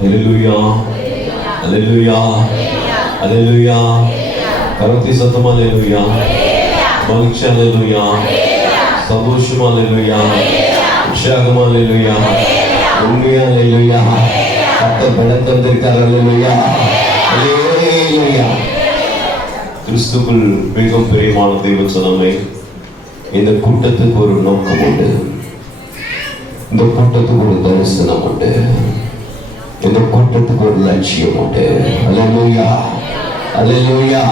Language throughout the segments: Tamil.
ஹல்லேலூயா, ஹல்லேலூயா, ஹல்லேலூயா. கரத்தி சத்தமா ஹல்லேலூயா, மகிழ்ச்சி ஹல்லேலூயா, சந்தோஷமா ஹல்லேலூயா, உற்சாகமா ஹல்லேலூயா, உண்மையா ஹல்லேலூயா. கர்த்தர் பலன் தந்திருக்கிறார். ஹல்லேலூயா, ஹல்லேலூயா. கிறிஸ்துவுக்குள் மிகவும் பிரியமான தெய்வ ஜனமே, இந்த கூட்டத்துக்கு ஒரு நோக்கம் உண்டு. இந்த கூட்டத்துக்கு ஒரு தரிசனம் உண்டு. இந்த கூட்டத்துக்கு ஒரு லட்சியம் உண்டு. அல்லேலூயா, அல்லேலூயா,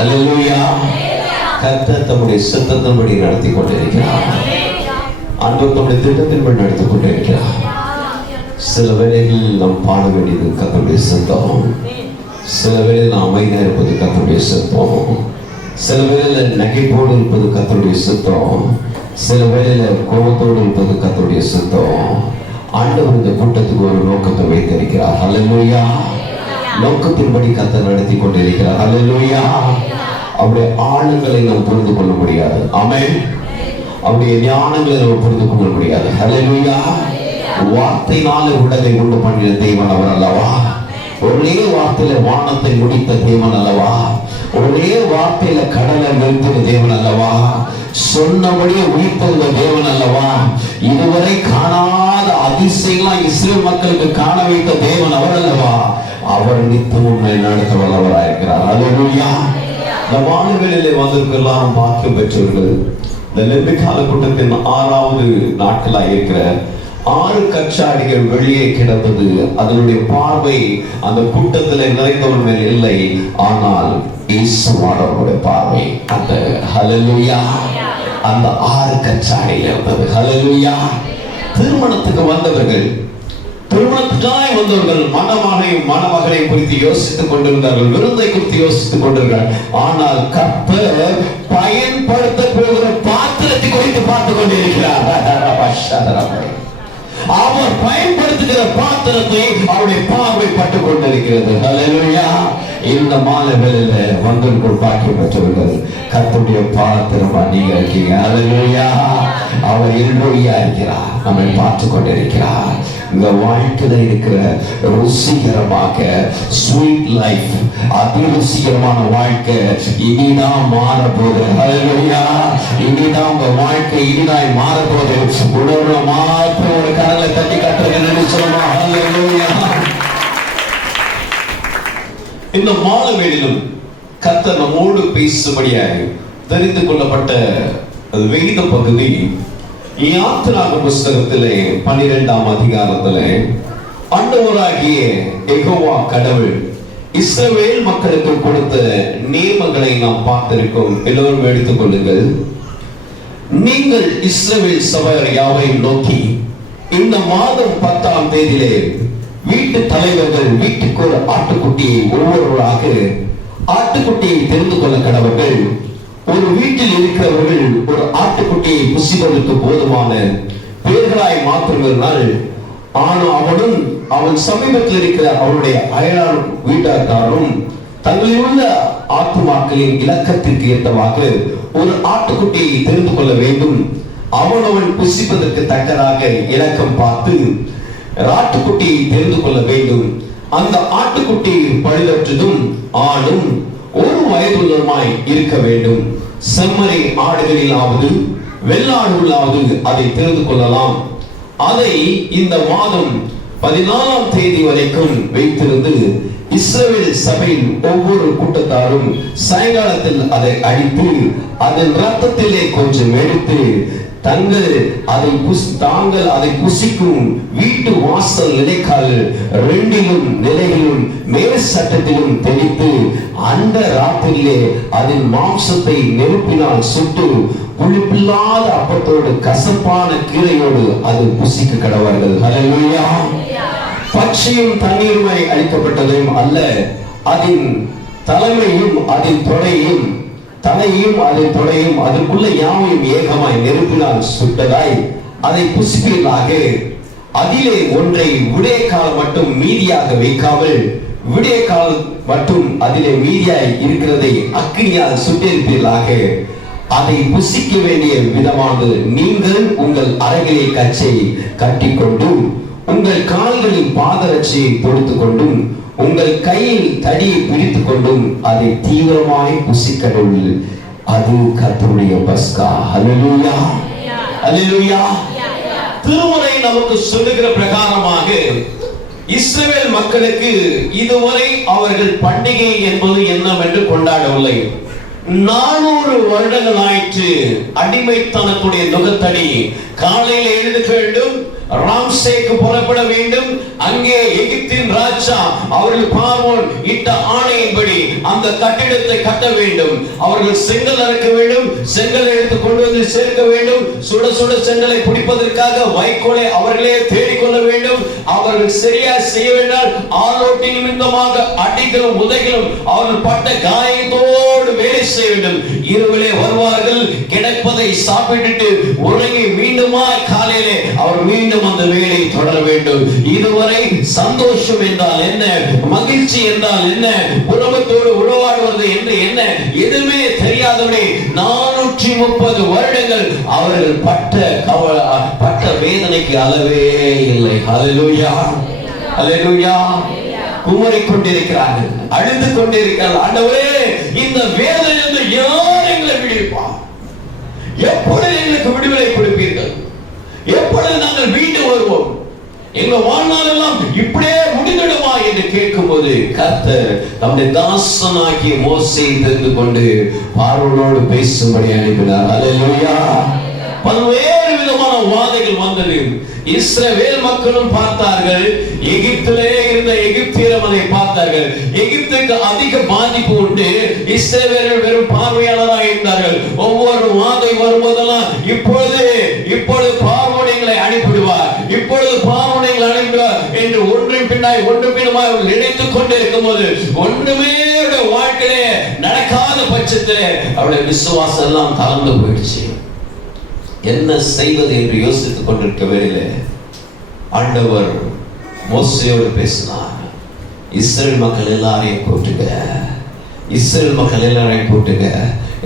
அல்லேலூயா. கர்த்தர் தம்முடைய சித்தத்தின்படி நடத்தி கொண்டிருக்கிறார். ஆண்டவர் தம்முடைய திட்டத்தின்படி நடத்தி கொண்டிருக்கிறார். சில வேளைகளில் நாம் பாட வேண்டியது கர்த்தருடைய சித்தம். சில வேளையில் நாம் அமைதியாக இருப்பது கர்த்தருடைய சித்தம். சில வேளையில் நகைப்போடு இருப்பது கர்த்தருடைய சித்தம். சில வேளையில் கோபத்தோடு இருப்பது கர்த்தருடைய சித்தம். ஆண்டவர் இந்த கூட்டத்துக்கு ஒரு நோக்கத்தை வைத்திருக்கிறார். ஹல்லேலூயா. நோக்கத்தின்படி கர்த்தர் நடத்தி கொண்டிருக்கிறார். ஹல்லேலூயா. அவருடைய ஆழங்களை நாம் புரிந்து கொள்ள முடியாது. ஆமென். அவருடைய ஞானங்களை நாம் புரிந்து கொள்ள முடியாது. ஹல்லேலூயா. வார்த்தையினாலே உலகை உண்டு பண்ணின தேவன் அவர் அல்லவா? ஒரே வார்த்தையில வானத்தை முடித்த தேவன் அல்லவா? ஒரே வார்த்தையில கடலை நிறுத்தின தேவன் அல்லவா? சொன்னபடியே உயிர்த்தெழுந்த தேவன் அல்லவா? இதுவரை காணாத அதிசயங்களா இஸ்ரேல் மக்களுக்கு காண வைத்த தேவன் அவர் அல்லவா? அவர் நித்தமும் நடத்த வல்லவராயிருக்கிறார். அல்லேலூயா. இந்த வானவெளியிலே வந்திருக்கலாம் பாக்கியம் பெற்றவர்கள். இந்த லெம்பி கால கூட்டத்தின் 6வது நாட்களாக இருக்கிற 6 கச்சாடிகள் வெளியே கிடந்தது. அதனுடைய பார்வை அந்த கூட்டத்தில் நிறைந்தவன் மேல் இல்லை, ஆனால் இயேசுவானவருடைய பார்வை அந்த ஹல்லேலூயா அந்த 6 கச்சாடியில் இருந்தது. ஹல்லேலூயா. திருமணத்துக்கு வந்தவர்கள், திருமணத்துக்காய் வந்தவர்கள் மணமகனையும் மணமகனையும் குறித்து யோசித்துக் கொண்டிருந்தார்கள். விருந்தை குறித்து யோசித்துக் கொண்டிருக்கிறார்கள். ஆனால் கர்த்தர் பயன்படுத்த போகிற பாத்திரத்தை குறித்து பார்த்துக் கொண்டிருக்கிறார். அவர் பயன்படுத்துகிற பாத்திரத்தை அவருடைய பார்வை பட்டுக் கொண்டிருக்கிறது. ஹல்லேலூயா. இந்த மாலை வேளையில வந்திருக்கும் பாக்கியம் பெற்றவர்கள் கர்த்தருடைய பாத்திரமா நீங்க இருக்கீங்க. ஹல்லேலூயா. அவர் எல்லோரியா இருக்கிறார், நம்மை பார்த்து கொண்டிருக்கிறார். இந்த வாழ்க்கையில இருக்கிற ருசிகரமாக ஸ்வீட் லைஃப், அதிருசிகரமான வாழ்க்கை இனிதான் மாறப்போகுது. ஹல்லேலூயா. இனிதான் உங்க வாழ்க்கை இனிதாய் மாறப்போகுது. உணர்வு மாற்ற ஒரு கடலை தட்டி கட்டுறது சொல்லுமா? ஹல்லேலூயா. இந்த மாலை வேளையிலும் கர்த்தர் நம்மோடு பேசும்படியாக தெரிந்து கொள்ளப்பட்ட வேத பகுதி யாத்திராகம புஸ்தகத்திலே 12ஆம் அதிகாரத்திலே ஆண்டவராகிய யெகோவா கடவுள் இஸ்ரவேல் மக்களுக்கு கொடுத்த நியமங்களை நாம் பார்த்திருக்கோம். எல்லோரும் எடுத்துக் கொள்ளுங்கள். நீங்கள் இஸ்ரவேல் சபையார் யாவரையும் நோக்கி, இந்த மாதம் 10ஆம் தேதியிலே வீட்டு தலைவர்கள் வீட்டுக்கு ஒரு ஆட்டுக்குட்டியை ஒவ்வொருவராக ஆட்டுக்குட்டியை தெரிந்து கொள்ள கடவர்கள். ஒரு வீட்டில் இருக்கிறவர்கள் ஒரு ஆட்டுக்குட்டியை புசிப்பதற்கு போதுமான பேர்களாய் மாற்றுகிறார்கள். ஆனால் அவனும் அவன் சமீபத்தில் இருக்கிற அவருடைய அயலார் வீட்டாரும் தங்களில் உள்ள ஆத்துமாக்களின் இலக்கத்திற்கு ஏற்றவாக ஒரு ஆட்டுக்குட்டியை தெரிந்து கொள்ள வேண்டும். அவன் புசிப்பதற்கு தக்கதாக இலக்கம் பார்த்து ஆட்டுக்குட்டியை தெரிந்து கொள்ள வேண்டும். அந்த ஆட்டுக்குட்டி பழுதற்றதும் ஆணும் 1 வயதுள்ளமாய் இருக்க வேண்டும். செம்மறி ஆடுகளிலாவது வெள்ளாடுகளாவது அதை தெரிந்து கொள்ளலாம். அதை இந்த மாதம் 14ஆம் தேதி வரைக்கும் வைத்திருந்து இஸ்ரவேல் சபையில் ஒவ்வொரு கூட்டத்தாரும் சாயங்காலத்தில் அதை அடித்து அதன் இரத்தத்திலே கொஞ்சம் எடுத்து தாங்கள் அதை புசிக்கும் வீட்டு வாசல் நிலைக்கால் 2 நிலைகளிலும் மேல் சட்டத்திலும் தெளித்து அந்த ராத்திரியிலே அதன் மாംசத்தை நெருப்பினால் சுட்டு புளிப்பில்லாத அப்பத்தோடு கசப்பான கீரையோடு அது புசிக்க கடவார்கள். ஹல்லேலூயா. பச்சையும் தண்ணீருமை அளிக்கப்பட்டதையும் அல்ல, அதன் தலைமையும் அதன் தொடையும் தலையும் அதன் தொடையும் அதற்குள்ள யாவையும் ஏகமாய் நெருப்பினால் சுட்டதாய் அதை புசிப்பீர்களாக. அதிலே ஒன்றை விடிய கால் மட்டும் மீதியாக வைக்காமல் விடிய கால் மட்டும் அதிலே மீதியாய் இருக்கிறதை அக்கினியால் சுட்டிருப்பீர்களாக. அதை புசிக்க வேண்டிய விதமாக நீங்கள் உங்கள் அறைகளை கச்சை கட்டிக்கொண்டு உங்கள் கால்களில் பாதரட்சையை பொறுத்துக் கொண்டும் உங்கள் கையில் தடியை பிடித்துக் கொண்டும் அதை தீவிரமாய் புசிக்கடவுள். அது கர்த்தருடைய பஸ்கா. ஹல்லேலூயா, ஹல்லேலூயா. திருமுறை நமக்கு சொல்லுகிற பிரகாரமாக இஸ்ரவேல் மக்களுக்கு இதுவரை அவர்கள் பண்டிகை என்பது என்னவென்று கொண்டாடவில்லை. 400 வருடங்கள் ஆயிற்று அடிமைத்தனத்துடைய நுகத்தடி. காலையில் எழுந்துக்க வேண்டும், ராம்சேக்கு புறப்பட வேண்டும். அங்கே எகிப்தின் ராஜா அவர்கள் பார்வோன் இட்ட ஆணையின்படி அந்த கட்டிடத்தை கட்ட வேண்டும். அவர்கள் செங்கல் அறுக்க வேண்டும், செங்கல் எடுத்து கொண்டு வந்து சேர்க்க வேண்டும். சுட சுட செங்கலை பிடிப்பதற்காக வைக்கோலை அவர்களே தேடிக்கொள்ள வேண்டும். அவர்கள் சரியா செய்ய வேண்டாம். ஆலோட்டி நிமித்தமாக அடிகளும் உதைகளும் அவர்கள் பட்ட காயத்தோடு வேலை செய்ய வேண்டும். இரவிலே வருவார்கள், கிடைப்பதை சாப்பிட்டு உறங்கி மீண்டுமா காலையிலே அவர் மீண்டும் அந்த வேலை தொடர வேண்டும். இதுவரை சந்தோஷம் என்றால் என்ன, மகிழ்ச்சி என்றால் என்ன, குடும்பத்தோடு உறவாடுவது என்று என்ன எதுவுமே தெரியாதவனே 430 வருடங்கள் அவர்கள் பட்ட வேதனைக்கு அளவே இல்லை. ஹல்லேலூயா, ஹல்லேலூயா. குமரிக் கொண்டிருக்கிறார்கள், அழுது கொண்டிருக்கிறார்கள். ஆண்டவரே, இந்த வேதனையிலிருந்து யார் எங்களை விடுவிப்பார்? எப்பொழுது எங்களுக்கு விடுதலை கொடுப்பீர்கள்? எப்பொழுது நாங்கள் மீண்டும் வருவோம்? எங்க வாழ்நாள் எல்லாம் இப்படியே முடிந்துடுமா என்று கேட்கும்போது கர்த்தர் தம்முடைய தாசனாகிய மோசேயை தெரிந்து கொண்டு பார்வோனோடு பேசும்படி அனுப்பினார். ஹல்லேலூயா. பல்வேறு விதமான வாதைகள் வந்தது. இஸ்ரவேல் மக்களும் பார்த்தார்கள், எகிப்திலே இருந்த எகிப்தியரும் அதை பார்த்தார்கள். எகிப்துக்கு அதிக பாதிப்பு உண்டு, இஸ்ரவேலர்கள் வெறும் பார்வையாளராக இருந்தார்கள். ஒவ்வொரு வாதை வரும்போதெல்லாம் இப்பொழுது பார்வோன் எங்களை அனுப்பிடுவார், இப்பொழுது பார்வோன் எங்களை அனுப்பிடுவார் என்று ஒன்றின் பின்னாய் ஒன்று பின்னுமாய் அவர்கள் நினைத்துக் கொண்டு இருக்கும்போது ஒன்றுமே வாழ்க்கையிலே நடக்காத பட்சத்திலே அவருடைய விசுவாசம் எல்லாம் கலந்து போயிடுச்சு. என்ன செய்வது என்று யோசித்துக் கொண்டிருக்க வேளையிலே ஆண்டவர் மோசேயோடு பேசினார். இஸ்ரவேல் மக்கள் எல்லாரையும் கூட்டுங்க, இஸ்ரவேல் மக்கள் எல்லாரையும் கூட்டுங்க,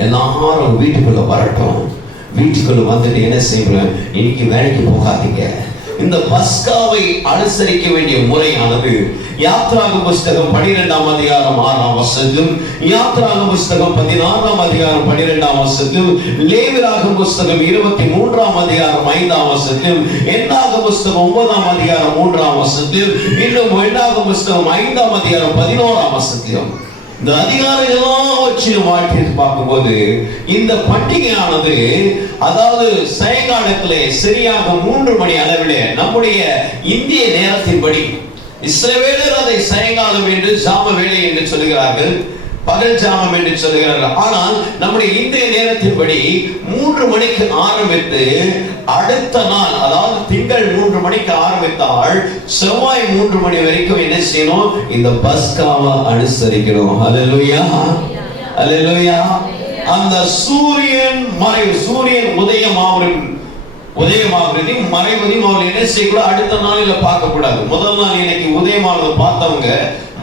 எல்லாரும் வீட்டுக்குள்ள வரட்டும். வீட்டுக்குள்ள வந்துட்டு என்ன செய்யணும், இன்னைக்கு வேலைக்கு போகாதீங்க. இந்த பஸ்காவை அனுசரிக்க வேண்டிய முறையானது யாத்ராகம புஸ்தகம் 12ஆம் அதிகாரம் 6ஆம் வசனம், யாத்ராகம புஸ்தகம் 16ஆம் அதிகாரம் 12ஆம் வசனம், லேவியராகம புஸ்தகம் 23ஆம் அதிகாரம் 5ஆம் வசனம், எண்ணாகம புஸ்தகம் 9ஆம் அதிகாரம் 3ஆம் வசனம், இன்னும் எண்ணாகம புஸ்தகம் 5ஆம் அதிகாரம் 11ஆம் வசனம். இந்த அதிகாரம் எல்லாவற்றையும் வாழ்க்கையை பார்க்கும்போது இந்த பண்டிகையானது, அதாவது சாயங்காலத்திலே சரியாக 3 மணி அளவிலே நம்முடைய இந்திய நேரத்தின்படி இஸ்ரவேலர் அதை சாயங்காலம் என்று ஜாம வேலை என்று சொல்கிறார்கள், பகல் ஜாமம் என்று சொல்கிறார்கள். ஆனால் நம்முடைய இந்திய நேரத்தின்படி 3 மணிக்கு ஆரம்பித்து அடுத்த நாள், அதாவது திங்கள் 3 மணிக்கு ஆரம்பித்தால் செவ்வாய் 3 மணி வரைக்கும் என்ன செய்யணும், இந்த பஸ்காவை அனுசரிக்கணும். ஹல்லேலூயா, ஹல்லேலூயா. அந்த சூரியன் உதயமாகிறதையும் மறைவதையும் அவர்கள் என்ன செய்யக்கூடாது, அடுத்த நாளில பார்க்க கூடாது. முதல் நாள் இன்னைக்கு உதயமானதை பார்த்தவங்க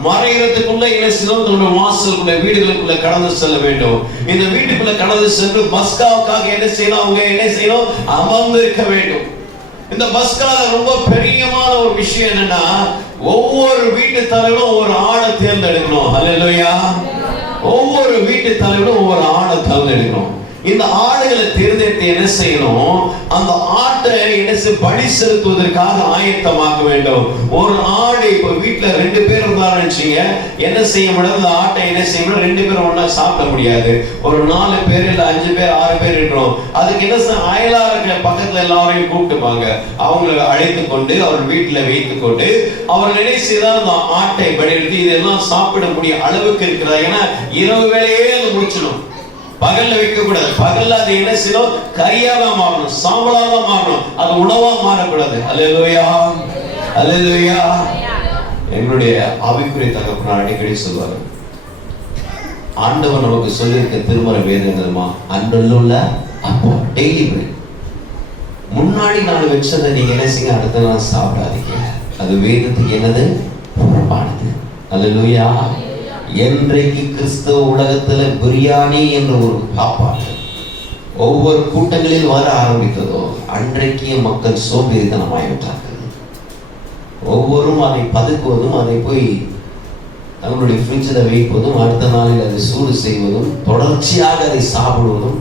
மறைகிறதுக்குள்ள என்ன செய்யணும், தன்னுடைய வாசலுக்குள்ள வீடுகளுக்குள்ள கடந்து செல்ல வேண்டும். இந்த வீட்டுக்குள்ள கடந்து சென்று பஸ்காவுக்காக என்ன செய்யணும், அவங்க என்ன செய்யணும், அமர்ந்து இருக்க வேண்டும். இந்த பஸ்கால ரொம்ப பெரியமான ஒரு விஷயம் என்னன்னா, ஒவ்வொரு வீட்டு தலைவரும் ஒரு ஆடை தேர்ந்தெடுக்கணும். ஹல்லேலூயா. ஒவ்வொரு வீட்டு தலைவரும் ஒவ்வொரு ஆடை தேர்ந்தெடுக்கணும். இந்த ஆடுகளை தேர்ந்தெடுத்து என்ன செய்யணும், அந்த ஆட்டை என்ன பலி செலுத்துவதற்காக ஆயத்தமாக்க வேண்டும். ஒரு ஆடு, இப்ப வீட்டுல 2 பேர் இருந்தாலும் என்ன செய்ய முடியாது, அந்த ஆட்டை என்ன செய்யணும், 2 பேரும் ஒண்ணா சாப்பிட முடியாது. ஒரு 4 பேர் இல்ல 5 பேர் 6 பேர் இருக்கிறோம். அதுக்கு என்ன அயலாளர்கள் பக்கத்துல எல்லாரையும் கூப்பிட்டுப்பாங்க. அவங்களை அழைத்து கொண்டு அவர் வீட்டுல வைத்துக் கொண்டு அவர்கள் என்ன செய்தால் அந்த ஆட்டை பலியிட்டு இதெல்லாம் சாப்பிட முடிய அளவுக்கு இருக்கிறதா. ஏன்னா இரவு வேலையே அது முடிச்சிடும், பகல்ல வைக்க கூடாது. பகல்ல அது என்ன செய்யணும், கறியாக மாறணும், சாம்பலாக மாறணும், அது உணவா மாறக்கூடாது. அல்லேலூயா, அல்லேலூயா. என்னுடைய ஆவிக்குரிய தகப்பனார் அடிக்கடி சொல்வார், ஆண்டவர் நமக்கு சொல்லியிருக்க திருமறை வேதமா, அன்றுள்ள அப்போ டெய்லி முன்னாடி நாள் வச்சதை நீங்க என்ன செய்ய, அடுத்த நாள் சாப்பிடாதீங்க. அது வேதத்துக்கு என்னது, புறம்பானது. அல்லேலூயா. என்றைக்கு கிறிஸ்தவ உலகத்துல பிரியாணி என்ற ஒரு சாப்பாடு ஒவ்வொரு கூட்டங்களில் வர ஆரம்பித்ததோ அன்றைக்கு மக்கள் சோம்பேறித்தனமாய்விட்டார்கள். ஒவ்வொருவரும் அதை பதுக்குவதும், அதை போய் தங்களுடைய ஃப்ரிட்ஜில் வைப்பதும், அடுத்த நாளில் அதை சூடு செய்வதும், தொடர்ச்சியாக அதை சாப்பிடுவதும்,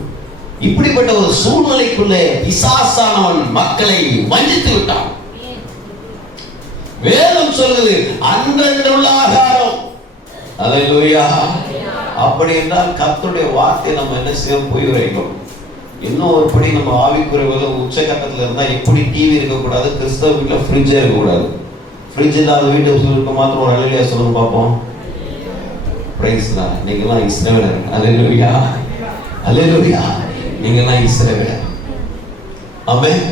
இப்படிப்பட்ட ஒரு சூழ்நிலைக்குள்ளே பிசாசானவன் மக்களை வஞ்சித்து விட்டான். வேதம் சொல்லுது அன்றன்றுள்ள ஆகாரம். அல்லேலூயா. அப்படி என்றால் கர்த்தருடைய வார்த்தை நம்ம என்ன செய்யணும்? போய் உரைக்கணும். இன்னும் ஒருபடி நம்ம ஆவிக்குறைவுல உச்சகட்டத்தில் இருந்தால் எப்படி டிவி இருக்கக்கூடாது, கிறிஸ்தவ வீட்டில் ஃப்ரிட்ஜே இருக்கக்கூடாது. ஃப்ரிட்ஜ் இல்லாத வீட்டு சொல்லிட்டு மாத்திரம் ஒரு அல்லேலூயா சொல்லுங்க பார்ப்போம். பிரைஸ் தான். நீங்களாம் இஸ்ரவேலர். அல்லேலூயா, அல்லேலூயா. நீங்களாம் இஸ்ரவேலர். ஆமென்.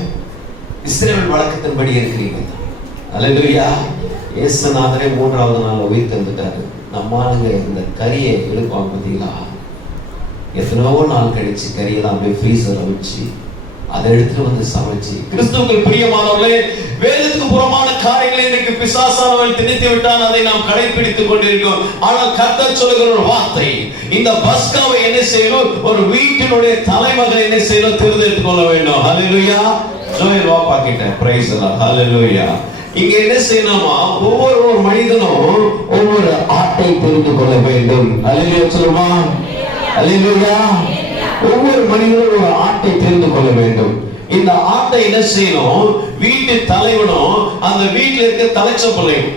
இஸ்ரவேல் வழக்கத்தின்படி இருக்கிறீங்க. அல்லேலூயா. இயேசுநாதரே 3வது நாள் உயிர் தந்துட்டாரு. நம்ம ஆளுங்க இந்த கறியை எடுப்பாங்க பார்த்தீங்களா? எத்தனையோ நாள் கழிச்சு கறியெல்லாம் அப்படியே ஃப்ரீசர்ல வச்சு அதை எடுத்துட்டு வந்து சமைச்சு. கிறிஸ்துவுக்குள் பிரியமானவர்களே, வேதத்துக்கு புறமான காரியங்களை இன்றைக்கு பிசாசானவன் திணித்து விட்டான். அதை நாம் கடைபிடித்துக் கொண்டிருக்கிறோம். ஆனால் கர்த்தர் சொல்லுகிற ஒரு வார்த்தை, இந்த பஸ்காவை என்ன செய்யணும்? ஒரு வீட்டினுடைய தலைமகளை என்ன செய்யணும்? தேர்ந்தெடுத்துக் கொள்ள வேண்டும். ஹல்லேலூயா. ஜோயல் வாப்பா கிட்ட பிரைஸ் எல்லாம். ஹல்லேலூயா. இங்க என்ன செய்யணுமா? ஒவ்வொரு மனிதனும் ஒவ்வொரு ஆட்டை தெரிந்து கொள்ள வேண்டும். அல்லேலூயா சொல்லுமா? அல்லேலூயா. ஒவ்வொரு மனிதனும் ஒரு ஆட்டை தெரிந்து கொள்ள வேண்டும். இந்த ஆட்டை என்ன செய்யணும்? வீட்டு தலைவனும் அந்த வீட்டில் இருக்க தலைச்ச பிள்ளையும்,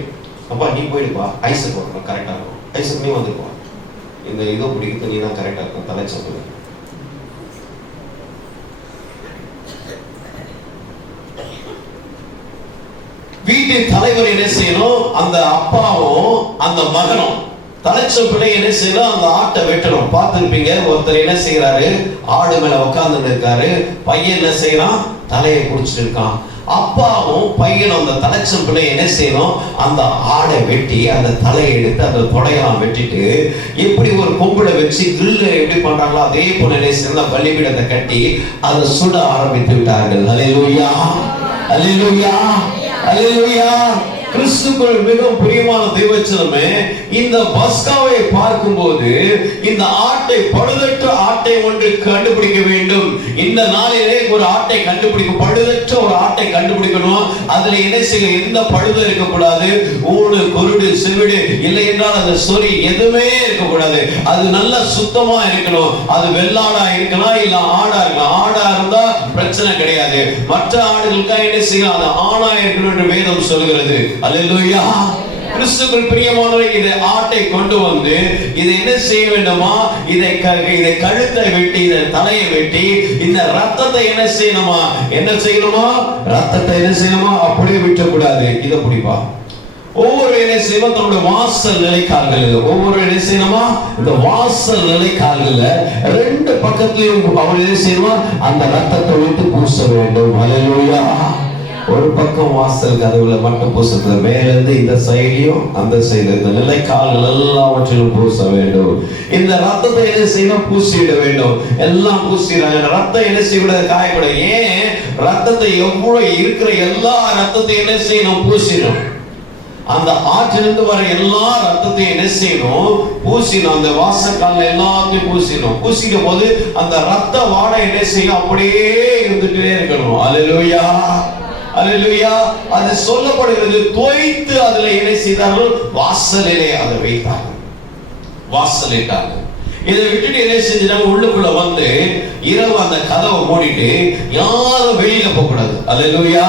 அப்பா நீ போயிடுப்பா, ஐஸ் போடணும், கரெக்டா இருக்கும். ஐஸ் நீ வந்துருப்பா, இந்த இதோ பிடிக்கிறது நீ தான் கரெக்டா இருக்கும். தலைச்ச பிள்ளை வீட்டு தலைவர் என்ன செய்யணும்? அந்த அப்பாவும் அந்த மகனும் தலைச்ச பிள்ளை என்ன செய்யணும்? அந்த ஆட்டை வெட்டணும். பார்த்திருப்பீங்க, ஒருத்தர் என்ன செய்யறாரு? ஆடு மேல உட்கார்ந்து இருக்காரு. பையன் என்ன செய்யறான்? தலையை குடிச்சிட்டு இருக்கான். அப்பாவும் பையனும் அந்த தலைச்ச பிள்ளை என்ன செய்யணும்? அந்த ஆடை வெட்டி அந்த தலையை எடுத்து அந்த தொடையெல்லாம் வெட்டிட்டு, எப்படி ஒரு கொம்புல வச்சு கிரில்ல எப்படி பண்றாங்களோ அதே போல என்ன செய்யணும்? பலிபீடத்தை கட்டி அதை சுட ஆரம்பித்து விட்டார்கள். அல்லேலூயா, அல்லேலூயா, அல்லேலூயா. கிறிஸ்துவுக்குள் மிகவும் பிரியமான தேவச்சனமே, இந்த பஸ்காவை பார்க்கும்போது இந்த ஆட்டை, பழுதற்ற ஆட்டை ஒன்று கண்டுபிடிக்க வேண்டும். இந்த நாளிலே ஒரு ஆட்டை கண்டுபிடிக்க, பழுதற்ற ஒரு ஆட்டை கண்டுபிடிக்கணும். அதுல என்ன செய்ய? எந்த பழுதும் இருக்கக்கூடாது. ஊடு, குருடு, செவிடு இல்லை என்றால் அந்த சொறி எதுவுமே இருக்கக்கூடாது. அது நல்ல சுத்தமா இருக்கணும். அது வெள்ளாடா இருக்கலாம், இல்ல ஆடா இருக்கலாம். ஆடா இருந்தா பிரச்சனை கிடையாது. மற்ற ஆடுகளுக்காக என்ன செய்யலாம்? அது ஆணா இருக்கணும் என்று வேதம் சொல்கிறது. அல்லேலூயா. கிறிஸ்துவுக்குள் பிரியமானவரே, இதை ஆட்டை கொண்டு வந்து இதை என்ன செய்ய வேண்டுமா? இதை கழுத்தை வெட்டி, இதை தலையை வெட்டி, இந்த ரத்தத்தை என்ன செய்யணுமா? என்ன செய்யணுமா? ரத்தத்தை என்ன செய்யணுமா? அப்படியே விட்டக்கூடாது. இதை பிடிப்பா. ஒவ்வொரு என்ன செய்வோம்? தன்னுடைய வாசல் நிலைக்கால்கள், ஒவ்வொரு என்ன செய்யணுமா? இந்த வாசல் நிலைக்கால்கள் ரெண்டு பக்கத்திலையும் அவன் என்ன செய்யணுமா? அந்த ரத்தத்தை விட்டு பூச வேண்டும். அல்லேலூயா. ஒரு பக்கம் வாசல் கதவுல மட்டும் பூசத்துல, மேல இருந்து இந்த சைடையும் அந்த சைடு இந்த நிலைக்கால்கள் எல்லாவற்றிலும் பூச வேண்டும். இந்த ரத்தத்தை என்ன செய்யணும்? பூசிட வேண்டும். எல்லாம் பூசிடுறாங்க. ரத்தம் என்ன செய்யக்கூடாது? காயக்கூடாது. ஏன்? ரத்தத்தை எவ்வளவு இருக்கிற எல்லா ரத்தத்தையும் என்ன செய்யணும்? பூசிடும். அந்த ஆற்றிலிருந்து வர எல்லா ரத்தத்தையும் என்ன செய்யணும்? பூசிடும். அந்த வாசக்கால எல்லாத்தையும் பூசிடும். பூசிக்கும் போது அந்த ரத்த வாடை என்ன செய்யும்? அப்படியே இருந்துட்டே இருக்கணும். அல்லேலூயா, அல்லேலூயா. அது சொல்லப்படுகிறது, தோய்த்து அதுல என்ன செய்தார்கள்? வாசலிலே அதை வைத்தார்கள், வாசலிட்டார்கள். இதை விட்டுட்டு என்ன செஞ்சாங்க? உள்ளுக்குள்ள வந்து இரவு அந்த கதவை மூடிட்டு யாரும் வெளியில போக கூடாது. அல்லேலூயா.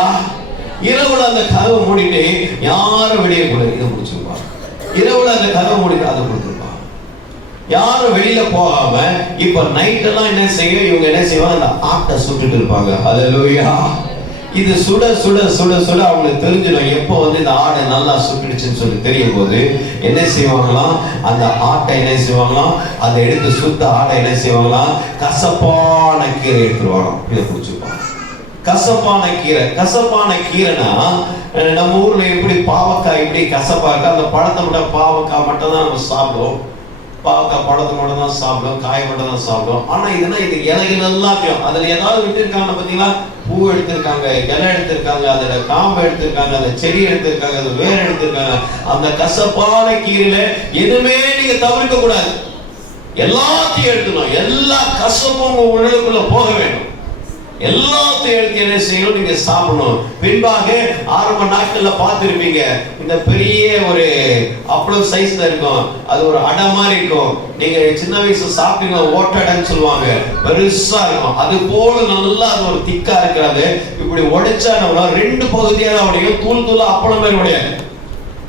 இரவுல அந்த கதவை மூடிட்டு யாரும் வெளியே கூடாது. இதை முடிச்சிருப்பாங்க. இரவுல அந்த கதவை மூடிட்டு அதை கொடுத்துருப்பாங்க. யாரும் வெளியில போகாம இப்ப நைட் எல்லாம் என்ன செய்ய? இவங்க என்ன செய்வாங்க? அந்த ஆட்டை சுட்டுட்டு இருப்பாங்க. அல்லேலூயா. இது சுட சுட சுட சுட அவங்களுக்கு தெரிஞ்சிடும் எப்போ வந்து இந்த ஆடை நல்லா சுட்டுடுச்சுன்னு சொல்லி தெரியும் போது என்ன செய்வாங்களாம்? அந்த ஆட்டை என்ன செய்வாங்களாம்? அதை எடுத்து சுத்த ஆடை என்ன செய்வாங்களாம்? கசப்பான கீரை எடுத்துருவாங்க. இதை குடிச்சுப்பாங்க. கசப்பான கீரை. கசப்பான கீரைனா நம்ம ஊர்ல எப்படி பாவக்காய் எப்படி கசப்பா இருக்கா, அந்த பழத்தை மட்டும் பாவக்காய் மட்டும் தான் நம்ம சாப்பிடுவோம். பாவக்காய் பழத்தை மட்டும் தான் சாப்பிடுவோம், காய் மட்டும் தான் சாப்பிடுவோம். ஆனா இதுனா இது இலைகள் எல்லாம் அதுல ஏதாவது விட்டுருக்காங்க பார்த்தீங்களா? பூ எடுத்திருக்காங்க, இலை எடுத்திருக்காங்க, அதோட காம்பு எடுத்திருக்காங்க, அந்த செடி எடுத்திருக்காங்க, அது வேற எடுத்திருக்காங்க. அந்த கசப்பான கீரையில எதுவுமே நீங்க தவிர்க்க கூடாது. எல்லாத்தையும் எடுக்கணும். எல்லா கசப்பும் உங்க உடலுக்குள்ள போக வேண்டும். எல்லாத்தையும் எடுத்து என்ன செய்யணும், நீங்க சாப்பிடணும். பின்பாக ஆரம்ப நாட்கள்ல பார்த்திருப்பீங்க, இந்த பெரிய ஒரு அப்பளம் சைஸ்ல இருக்கும், அது ஒரு அடை மாதிரி இருக்கும். நீங்க சின்ன வயசுல சாப்பிட்டீங்க, ஓட்டடைன்னு சொல்லுவாங்க, பெருசா இருக்கும். அது போல நல்லா அது ஒரு திக்கா இருக்கிறது. இப்படி உடைச்சா ரெண்டு பகுதியாக உடையும், தூள் தூளா அப்பளம் மாதிரி உடையாது.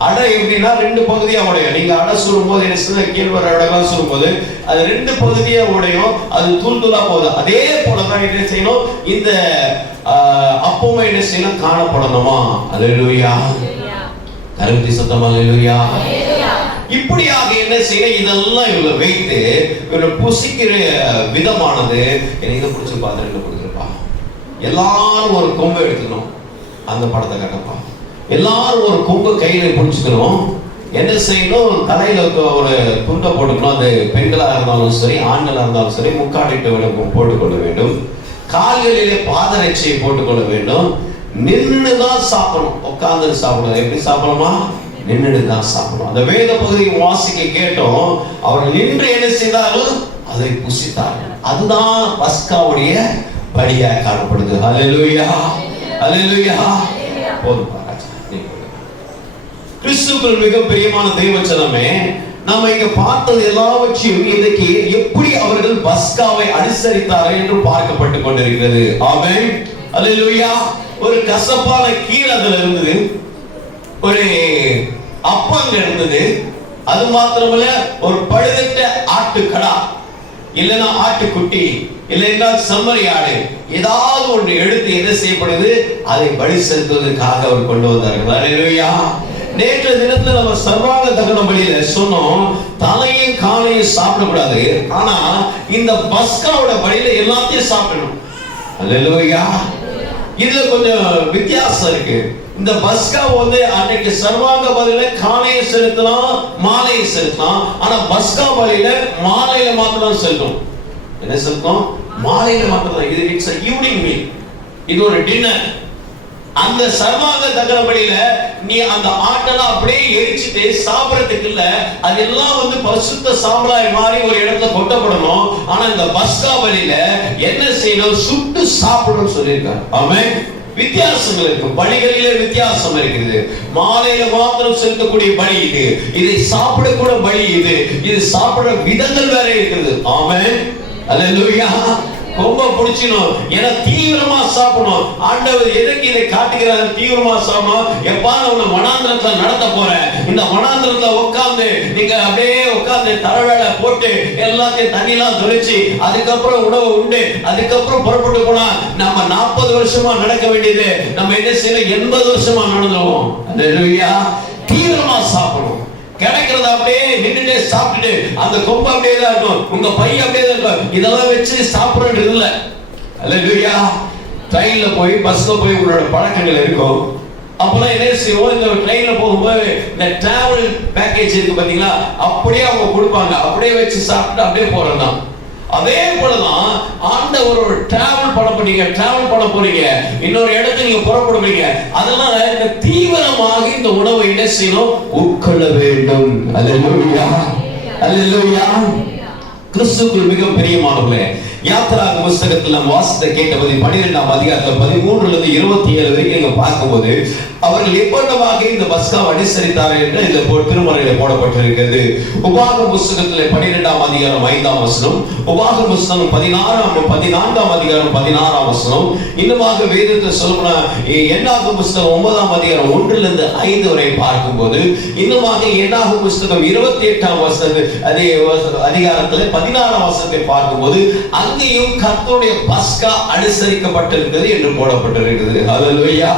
அடை எப்படின்னா ரெண்டு பகுதியா உடையும். நீங்க அடை சுடும் போது என்ன கீழ்வர அடைலாம் சுடும் போது அது ரெண்டு பகுதியா உடையும், அது தூள் தூளா போகுது. அதே போலதான் என்ன செய்யணும், இந்த அப்பமே என்ன செய்யணும், காணப்படணுமா? அல்லேலூயா. கருத்தி சத்தமா அல்லேலூயா. இப்படியாக என்ன செய்யணும், இதெல்லாம் இவ்வளவு வைத்து இவ்வளவு புசிக்கிற விதமானது. எனக்கு பிடிச்ச பாத்திரம் கொடுத்துருப்பா, எல்லாரும் ஒரு கொம்பை எடுத்துக்கணும். அந்த படத்தை காட்டப்பா, எல்லாரும் ஒரு கொம்பு கையில பிடிச்சுக்கணும். என்ன செய்யணும், தலையில ஒரு துண்டை போட்டுக்கணும். அது பெண்களாக இருந்தாலும் சரி, ஆண்களாக இருந்தாலும் சரி, முக்காடிட்டு போட்டுக்கொள்ள வேண்டும். கால்களிலே பாதரட்சியை போட்டுக்கொள்ள வேண்டும். நின்றுதான் சாப்பிடணும், உட்கார்ந்து சாப்பிடணும். எப்படி சாப்பிடணுமா? நின்றுட்டு தான் சாப்பிடணும். அந்த வேத பகுதியை வாசிக்க கேட்டோம், அவர்கள் நின்று என்ன செய்தாலும் அதை புசித்தார்கள். அதுதான் பஸ்காவுடைய பலியா காணப்படுது. அல்லேலூயா, அல்லேலூயா. போதும். கிறிஸ்துவுக்குள் மிக பிரியமான தெய்வச்சனமே, நாம இங்க பார்த்தது எல்லாவற்றையும் இன்னைக்கு எப்படி அவர்கள் பஸ்காவை அனுசரித்தார்கள் என்று பார்க்கப்பட்டு கொண்டிருக்கிறது. ஆமென், அல்லேலூயா. ஒரு கசப்பான கீரை அதுல இருந்தது, ஒரு அப்பங்க இருந்தது. அது மாத்திரமல்ல, ஒரு பழுதற்ற ஆட்டுக்கடா இல்லைன்னா ஆட்டுக்குட்டி இல்லைன்னா செம்மறி ஆடு, ஏதாவது ஒன்று எடுத்து என்ன செய்யப்படுது, அதை பலி செலுத்துவதற்காக அவர் கொண்டு வந்தார்கள். அல்லேலூயா. நேற்று தினத்துல நம்ம சர்வாங்க தகன பலியில சொன்னோம், தலையும் காலையும் சாப்பிடக்கூடாது. ஆனா இந்த பஸ்காவோட பலியில எல்லாத்தையும் சாப்பிடணும். அல்லேலூயா. இதுல கொஞ்சம் வித்தியாசம் இருக்கு. இந்த பஸ்கா அன்னைக்கு சர்வாங்க பலியில காலையை செலுத்தலாம், மாலையை செலுத்தலாம். ஆனா பஸ்கா பலியில மாலையில மாத்திரம் செலுத்தணும். என்ன செலுத்தணும்? மாலையில மாத்திரம். இது இட்ஸ் ஈவினிங் மீல், இது ஒரு டின்னர். அந்த சர்வாங்க தகனபடியில நீ அந்த ஆட்டெல்லாம் அப்படியே எரிச்சிட்டு சாப்பிடறதுக்கு இல்ல, அதெல்லாம் பரிசுத்த சாம்பலாய் மாறி ஒரு இடத்துல கொட்டப்படணும். ஆனா இந்த பஸ்கா பலியில என்ன செய்யணும், சுட்டு சாப்பிடணும்னு சொல்லியிருக்காங்க. ஆமென். வித்தியாசங்கள் இருக்கு, பலிகளிலே வித்தியாசம் இருக்குது. மாலையில மாத்திரம் செலுத்தக்கூடிய பலி இது, இதை சாப்பிடக்கூட பலி இது, இது சாப்பிடுற விதங்கள் வேற இருக்குது. ஆமென், அல்லேலூயா. ரொம்ப பிடிச்சிடும், ஏன்னா தீவிரமா சாப்பிடணும். ஆண்டவர் எதுக்கு இதை காட்டுகிறார், தீவிரமா சாப்பிடணும். எப்பா நான் வனாந்திரத்துல நடத்த போறேன், இந்த வனாந்திரத்துல உட்கார்ந்து நீங்க அப்படியே உட்கார்ந்து தரவேலை போட்டு எல்லாத்தையும் தண்ணிலாம் தொலைச்சு அதுக்கப்புறம் உணவு உண்டு, அதுக்கப்புறம் புறப்பட்டு போனா நம்ம 40 வருஷமா நடக்க வேண்டியது நம்ம என்ன செய்யணும், 80 வருஷமா நடந்துருவோம். அல்லேலூயா. தீவிரமா சாப்பிடணும். கிடைக்கிறத அப்படியே நின்றுட்டே சாப்பிட்டுட்டு அந்த கொம்பு அப்படியே தான் இருக்கும், உங்க பையன் அப்படியே தான் இருக்கும். இதெல்லாம் வச்சு சாப்பிடுறது இல்ல. அல்லேலூயா. ட்ரெயின்ல போய் பஸ்ல போய் உங்களோட பழக்கங்கள் இருக்கும். அப்பெல்லாம் என்ன செய்வோம், இந்த ட்ரெயின்ல போகும்போது இந்த டிராவல் பேக்கேஜ் இருக்கு பாத்தீங்களா, அப்படியே அவங்க கொடுப்பாங்க. அப்படியே வச்சு சாப்பிட்டு அப்படியே போறதுதான். அதே போலதான் ஆண்டவர் டிராவல் பண்ண போறீங்க, இன்னொரு இடத்துக்கு நீங்க புறப்படுவீங்க. அதனால இந்த தீவிரமாக இந்த உணவை என்ன செய்யணும், உட்கொள்ள வேண்டும். அல்லேலூயா, அல்லேலூயா. கிறிஸ்துவுக்குள் மிக பிரியமானவர்களே, யாத்திராகம புத்தகத்தில் நாம் வாசித்த கேட்டபடி 12ஆம் அதிகாரத்தில் 13 to 27 வரைக்கும் நீங்க பார்க்கும்போது அவர்கள் எப்படியாக இந்த பஸ்காவை அனுசரித்தார்கள் என்று இந்த திருமறையில போடப்பட்டிருக்கிறது. உபாகம புத்தகத்தில் 12ஆம் அதிகாரம் 5ஆம் வசனம், உபாகம புத்தகம் 14ஆம் அதிகாரம் 16ஆம் வசனம், இன்னுமாக வேதத்தை சொல்லணும்னா எண்ணாகம புத்தகம் 9ஆம் அதிகாரம் 1 to 5 வரை பார்க்கும்போது, இன்னுமாக எண்ணாகம புத்தகம் 28ஆம் அதே அதிகாரத்தில் 16ஆம் வசனத்தை பார்க்கும்போது அங்கேயும் கர்த்தருடைய பஸ்கா அனுசரிக்கப்பட்டிருக்கிறது என்று போடப்பட்டிருக்கிறது. அல்லேலூயா.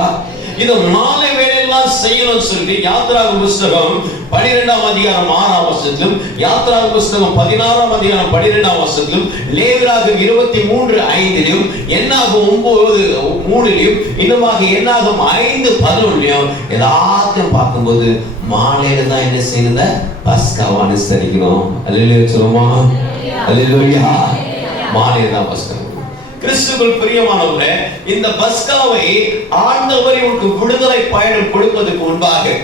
இது மாலை வேளையெல்லாம் செய்யணும்னு சொல்லி யாத்திராகம புத்தகம் 12ஆம் அதிகாரம் 6ஆம் வசனத்திலும், யாத்திராகம புத்தகம் 16ஆம் அதிகாரம் 12ஆம் வசனத்திலும், லேவியராகமம் 23:5 என்னாகும் 9:3 இன்னுமாக என்னாகும் 5:11 எல்லாத்தையும் பார்க்கும்போது மாலையில தான் என்ன செய்யணுங்க, பஸ்காவை அனுசரிக்கணும். அல்லேலூயா சொல்லுமா, அல்லேலூயா. மாலையில தான் பஸ்கா. கிறிஸ்துவுக்குள் பிரியமானவர்களே, இந்த பஸ்காவை ஆண்டவர் உங்களுக்கு விடுதலை பயணம் கொடுப்பதற்கு முன்பாக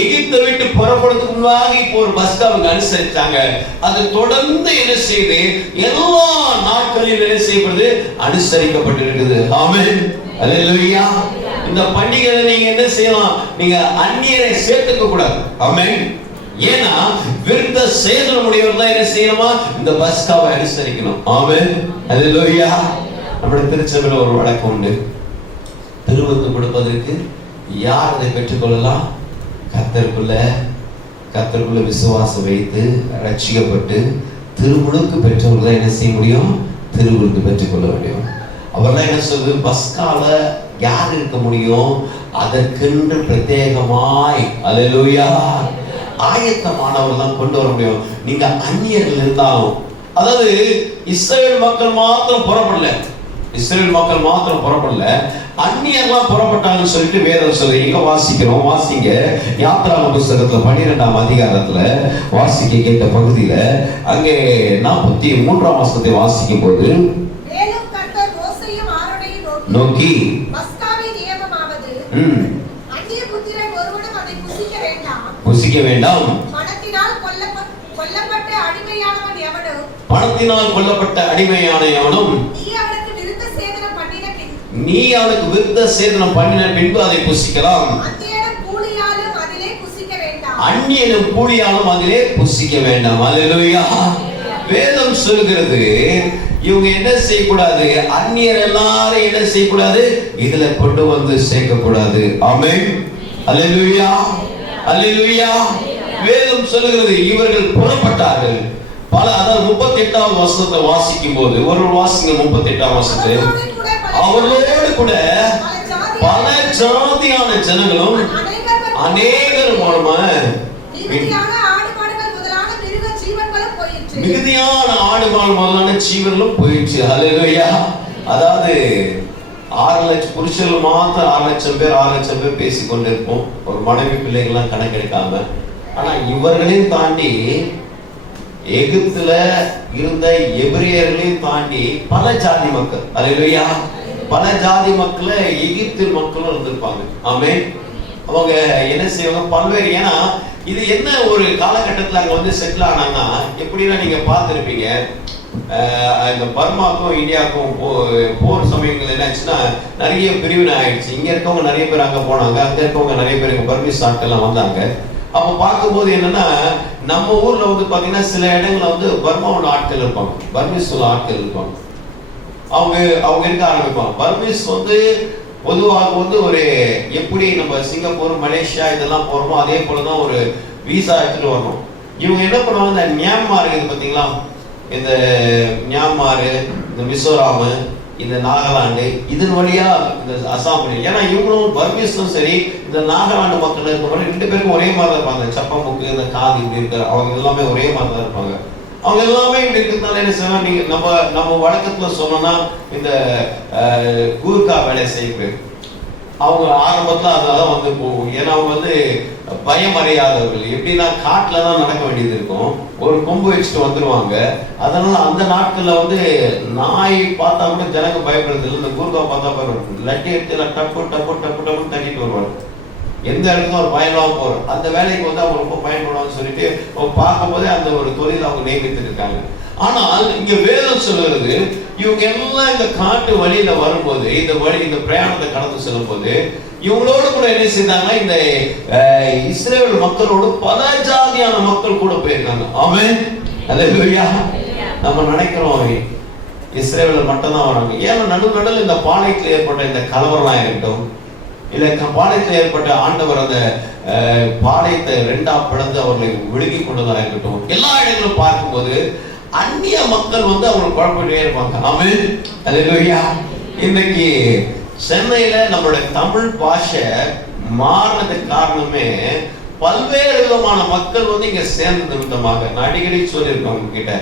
எகிப்தை விட்டு புறப்படுறதுக்கு முன்னாடி இப்போ ஒரு பஸ்காவுக்கு அனுசரிச்சாங்க. அது தொடர்ந்து என்ன செய்து எல்லா நாட்களிலும் என்ன செய்யப்படுது, அனுசரிக்கப்பட்டிருக்குது. ஆமென், அல்லேலூயா. இந்த பண்டிகையை நீங்க என்ன செய்யலாம், நீங்க அந்நியரை சேர்த்துக்க கூடாது. ஆமென். ஏன்னா விருத்த சேதனம் உடையவர் தான் என்ன செய்யணுமா, இந்த பஸ்காவை அனுசரிக்கணும். ஆமென், அல்லேலூயா. நம்முடைய திருச்சபையில் ஒரு வழக்கம் உண்டு. திருவிருந்து கொடுப்பதற்கு யார் அதை பெற்றுக்கொள்ளலாம்? கர்த்தருக்குள்ள விசுவாசம் வைத்து ரட்சிக்கப்பட்டு திருமுழுக்கு பெற்றவர்கள் தான் என்ன செய்ய முடியும், திருவிருந்து பெற்றுக்கொள்ள முடியும். அவர்லாம் என்ன சொல்றது, பஸ்கால யார் இருக்க முடியும், அதற்கென்று பிரத்யேகமாய் அல்லேலூயா ஆயத்தமானவர்கள் தான் கொண்டு வர முடியும். நீங்க அந்நியர்கள் இருந்தாலும், அதாவது இஸ்ரவேல் மக்கள் மாத்திரம் புறப்படல, இஸ்ரவேல் மக்கள் மாத்திரம் புறப்படல, அந்நியர்லாம் புறப்பட்டாங்கன்னு சொல்லிட்டு வேதம் சொல்லி இங்க வாசிக்கிறோம். வாசிங்க, யாத்திராக புஸ்தகத்துல 12ஆம் அதிகாரத்துல வாசிக்க கேட்ட பகுதியில அங்கே 43ஆம் வசனத்தை வாசிக்கும் போது, மேலும் கர்த்தர் மோசேயையும் ஆரோனையும் நோக்கி பஸ்காவின் நியமமாவது, அந்நிய புத்திரன் ஒருவனும் அதை புசிக்க வேண்டாம். பணத்தினால் கொல்லப்பட்ட அடிமையானவன் எவனும், பணத்தினால் கொல்லப்பட்ட அடிமையான எவனும் நீ அவனுக்கு விருத்த சேதனம் பண்ணின பின்பு அதை புசிக்கலாம். அந்நியனும் கூலியாலும் அதிலே புசிக்க வேண்டாம். அல்லேலூயா. வேதம் சொல்கிறது இவங்க என்ன செய்யக்கூடாது, அந்நியர் எல்லாரும் என்ன செய்யக்கூடாது, இதுல கொண்டு வந்து சேர்க்க கூடாது. ஆமென், அல்லேலூயா, அல்லேலூயா. வேதம் சொல்கிறது இவர்கள் புறப்பட்டார்கள். அதாவது 38ஆம் வசனத்தை வாசிக்கும் போது, ஒரு வாசிங்க 38ஆம் வசனத்தை, அவர்களோடு கூட பல ஜாதியான ஜனங்களும் அநேகர் மூலமா மிகுதியான ஆடு மாடு முதலான ஜீவன்களும் போயிடுச்சு. அல்லேலூயா. அதாவது 6 லட்சம் புருஷர்கள் மாத்திரம் 6 லட்சம் பேர் 6 லட்சம் பேர் பேசிக் கொண்டிருப்போம், ஒரு மனைவி பிள்ளைகள்லாம் கணக்கெடுக்காம. ஆனா இவர்களையும் தாண்டி எகிப்துல இருந்த எபிரேயர்களையும் தாண்டி பல ஜாதி மக்கள், அல்லேலூயா, பல ஜாதி மக்கள் எகிப்து மக்களும் இருந்திருப்பாங்க. ஆமென். அவங்க என்ன செய்வாங்க, பல்வேறு, ஏன்னா இது என்ன ஒரு காலகட்டத்தில் அங்க வந்து செட்டில் ஆனாங்கன்னா, எப்படின்னா நீங்க பார்த்துருப்பீங்க, இந்த பர்மாக்கும் இந்தியாவுக்கும் போர் சமயங்கள் என்னாச்சுன்னா நிறைய பிரிவினை ஆயிடுச்சு. இங்க இருக்கவங்க நிறைய பேர் அங்க போனாங்க, அங்க இருக்கவங்க நிறைய பேர் இங்க பர்மிஸ் ஆட்கள்லாம் வந்தாங்க. அப்போ பார்க்கும்போது என்னன்னா, நம்ம ஊர்ல வந்து பாத்தீங்கன்னா சில இடங்கள்ல வந்து பர்மாவோட ஆட்கள் இருப்பாங்க, பர்மிஸ் உள்ள ஆட்கள் இருப்பாங்க. அவங்க இருக்க ஆரம்பிப்பாங்க. பர்மிஸ் வந்து பொதுவாக வந்து ஒரு எப்படி நம்ம சிங்கப்பூர் மலேசியா இதெல்லாம் போறோமோ அதே போலதான் ஒரு விசா எடுத்துட்டு வரணும். இவங்க என்ன பண்ணுவாங்க, இந்த மியான்மார் இருக்குது பாத்தீங்களா, இந்த மியான்மார், இந்த மிசோராம், இந்த நாகாலாந்து, இதன் வழியா இந்த அசாம், ஏன்னா இவங்களும் பர்மிஸும் சரி இந்த நாகாலாந்து மக்கள் இருக்க 2 பேருக்கும் ஒரே மாதிரி தான் இருப்பாங்க. சப்பமுக்கு இந்த காது இப்படி இருக்கிற அவங்க எல்லாமே ஒரே மாதிரி தான் இருப்பாங்க. அவங்க எல்லாமே இப்படி இருக்கிறதுனால என்ன செய்யலாம், நீங்க நம்ம வழக்கத்துல சொன்னோம்னா இந்த கூர்க்கா வேலை செய்யக்கூடாது. அவங்க ஆரம்பத்துல அதனால வந்து போகும். ஏன்னா அவங்க வந்து பயம் அறியாதவர்கள். எப்படின்னா காட்டுல தான் நடக்க வேண்டியது இருக்கும், ஒரு கொம்பு வச்சுட்டு வந்துருவாங்க. அதனால அந்த நாட்கள்ல வந்து நாய் பார்த்தா கூட ஜனங்க பயப்படுறது இல்லை, இந்த கூர்க்கா பார்த்தா பயப்படுறது. லட்டி எடுத்து டப்பு டப்பு டப்பு டப்பு தட்டிட்டு வருவாங்க. எந்த இடத்துக்கும் ஒரு பயன்படாம போறோம். அந்த வேலைக்கு வந்து அவங்க ரொம்ப பயன்படுவாங்கன்னு சொல்லிட்டு பார்க்கும் போதே அந்த ஒரு தொழில் அவங்க நியமித்து இருக்காங்க. ஆனால் இங்க வேதம் சொல்லுறது, இவங்க எல்லாம் இந்த காட்டு வழியில வரும்போது, இந்த பிரயாணத்தை கடந்து செல்லும் போது இவங்களோடு கூட என்ன செய்தாங்கன்னா, இந்த இஸ்ரேல் மக்களோடு பல ஜாதியான மக்கள் கூட போயிருக்காங்க. ஆமென், அல்லேலூயா. நம்ம நினைக்கிறோம் இஸ்ரேல் மட்டும் தான் வராங்க. ஏன்னா நடுநடுவில் இந்த பாளையத்தில் ஏற்பட்ட இந்த கலவரம் இருக்கட்டும், இல்ல பாளையத்தில் ஏற்பட்ட ஆண்டவர் அந்த பாளையத்தை 2ஆ பிளந்து அவர்களை விழுங்கி கொண்டதாக இருக்கட்டும், எல்லா இடங்களும் பார்க்கும்போது அந்நிய மக்கள் வந்து அவங்க குழப்பிட்டே இருப்பாங்க. ஆமென், அல்லேலூயா. இன்னைக்கு சென்னையில நம்மளுடைய தமிழ் பாஷை மாறினதுக்கு காரணமே பல்வேறு விதமான மக்கள் வந்து இங்க சேர்ந்த நிமித்தமாக. நான் அடிக்கடி சொல்லியிருக்கேன் உங்ககிட்ட,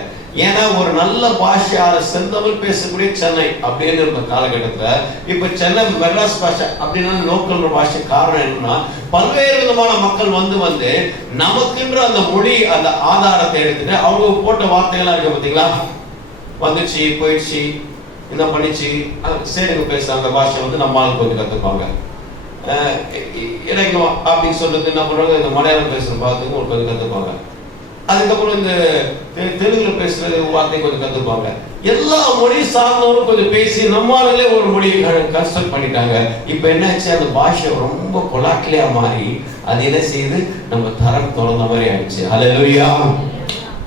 ஏன்னா ஒரு நல்ல பாஷையால செந்தமிழ் பேசக்கூடிய சென்னை அப்படின்னு இருந்த காலகட்டத்துல இப்ப சென்னை மெட்ராஸ் பாஷை அப்படின்னா லோக்கல் பாஷை. காரணம் என்னன்னா, பல்வேறு விதமான மக்கள் வந்து நமக்குன்ற அந்த மொழி அந்த ஆதாரத்தை எடுத்துட்டு அவங்க போட்ட வார்த்தைகள்லாம் இருக்கு பாத்தீங்களா, வந்துச்சு போயிடுச்சு இந்த பண்ணிச்சு சரிங்க பேச அந்த பாஷை வந்து நம்மளால கொஞ்சம் கத்துப்பாங்க. எனக்கு அப்படின்னு சொல்றது என்ன பண்றாங்க, இந்த மலையாளம் பேசுற பார்த்து ஒரு கொஞ்சம் கத்துப்பாங்க. அதுக்கப்புறம் இந்த தெலுங்குல பேசுறது வார்த்தை கொஞ்சம் கத்துப்பாங்க. எல்லா மொழி சார்ந்தவரும் கொஞ்சம் பேசி நம்மளாலே ஒரு மொழியை கன்ஸ்ட்ரக்ட் பண்ணிட்டாங்க. இப்ப என்னாச்சு, அந்த பாஷை ரொம்ப கொலாக்கிலியா மாறி அது என்ன செய்யுது, நம்ம தரம் தொடர்ந்த மாதிரி ஆயிடுச்சு. ஹல்லேலூயா.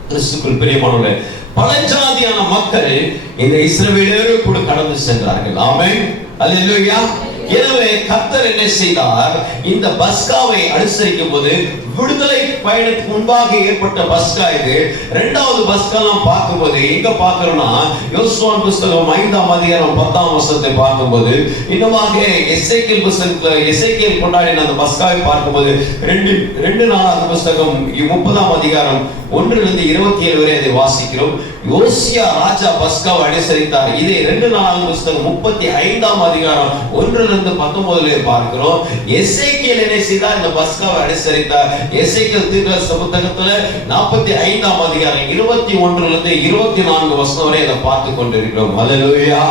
கிறிஸ்துவுக்குள் பிரியமானவர்களே, பல ஜாதியான மக்கள் இந்த இஸ்ரவேலோடு கூட கடந்து சென்றார்கள். ஆமென். ஹல்லேலூயா. எனவே கர்த்தர் என்ன செய்தார், இந்த பஸ்காவை அனுசரிக்கும் போது விடுதலை பயணத்துக்கு முன்பாக ஏற்பட்ட பஸ்கா இது. இரண்டாவது பஸ்கா நாம் பார்க்கும்போது எங்க பார்க்கிறோம்னா, யோசுவா புத்தகம் 5ஆம் அதிகாரம் 10ஆம் வசனத்தை பார்க்கும்போது, இன்னுமாக எசேக்கியேல் புத்தகத்துல எசேக்கியேல் கொண்டாடின அந்த பஸ்காவை பார்க்கும்போது 2 நாளாகம புத்தகம் 30ஆம் அதிகாரம் 1 - 27 வரை அதை வாசிக்கிறோம். யோசியா ராஜா பஸ்காவை அனுசரித்தார். இதே 2 நாளாகம புத்தகம் 35ஆம் அதிகாரம் 1 - 19 பார்க்கிறோம். எசேக்கியேல் என்ன செய்தார், இந்த பஸ்காவை அனுசரித்தார். எசேக்கியேல் தீர்க்கதரிசி புத்தகத்துல 45ஆம் அதிகாரம் 21 - 24 வசனம் வரை அதை பார்த்து கொண்டிருக்கிறோம். ஹல்லேலூயா.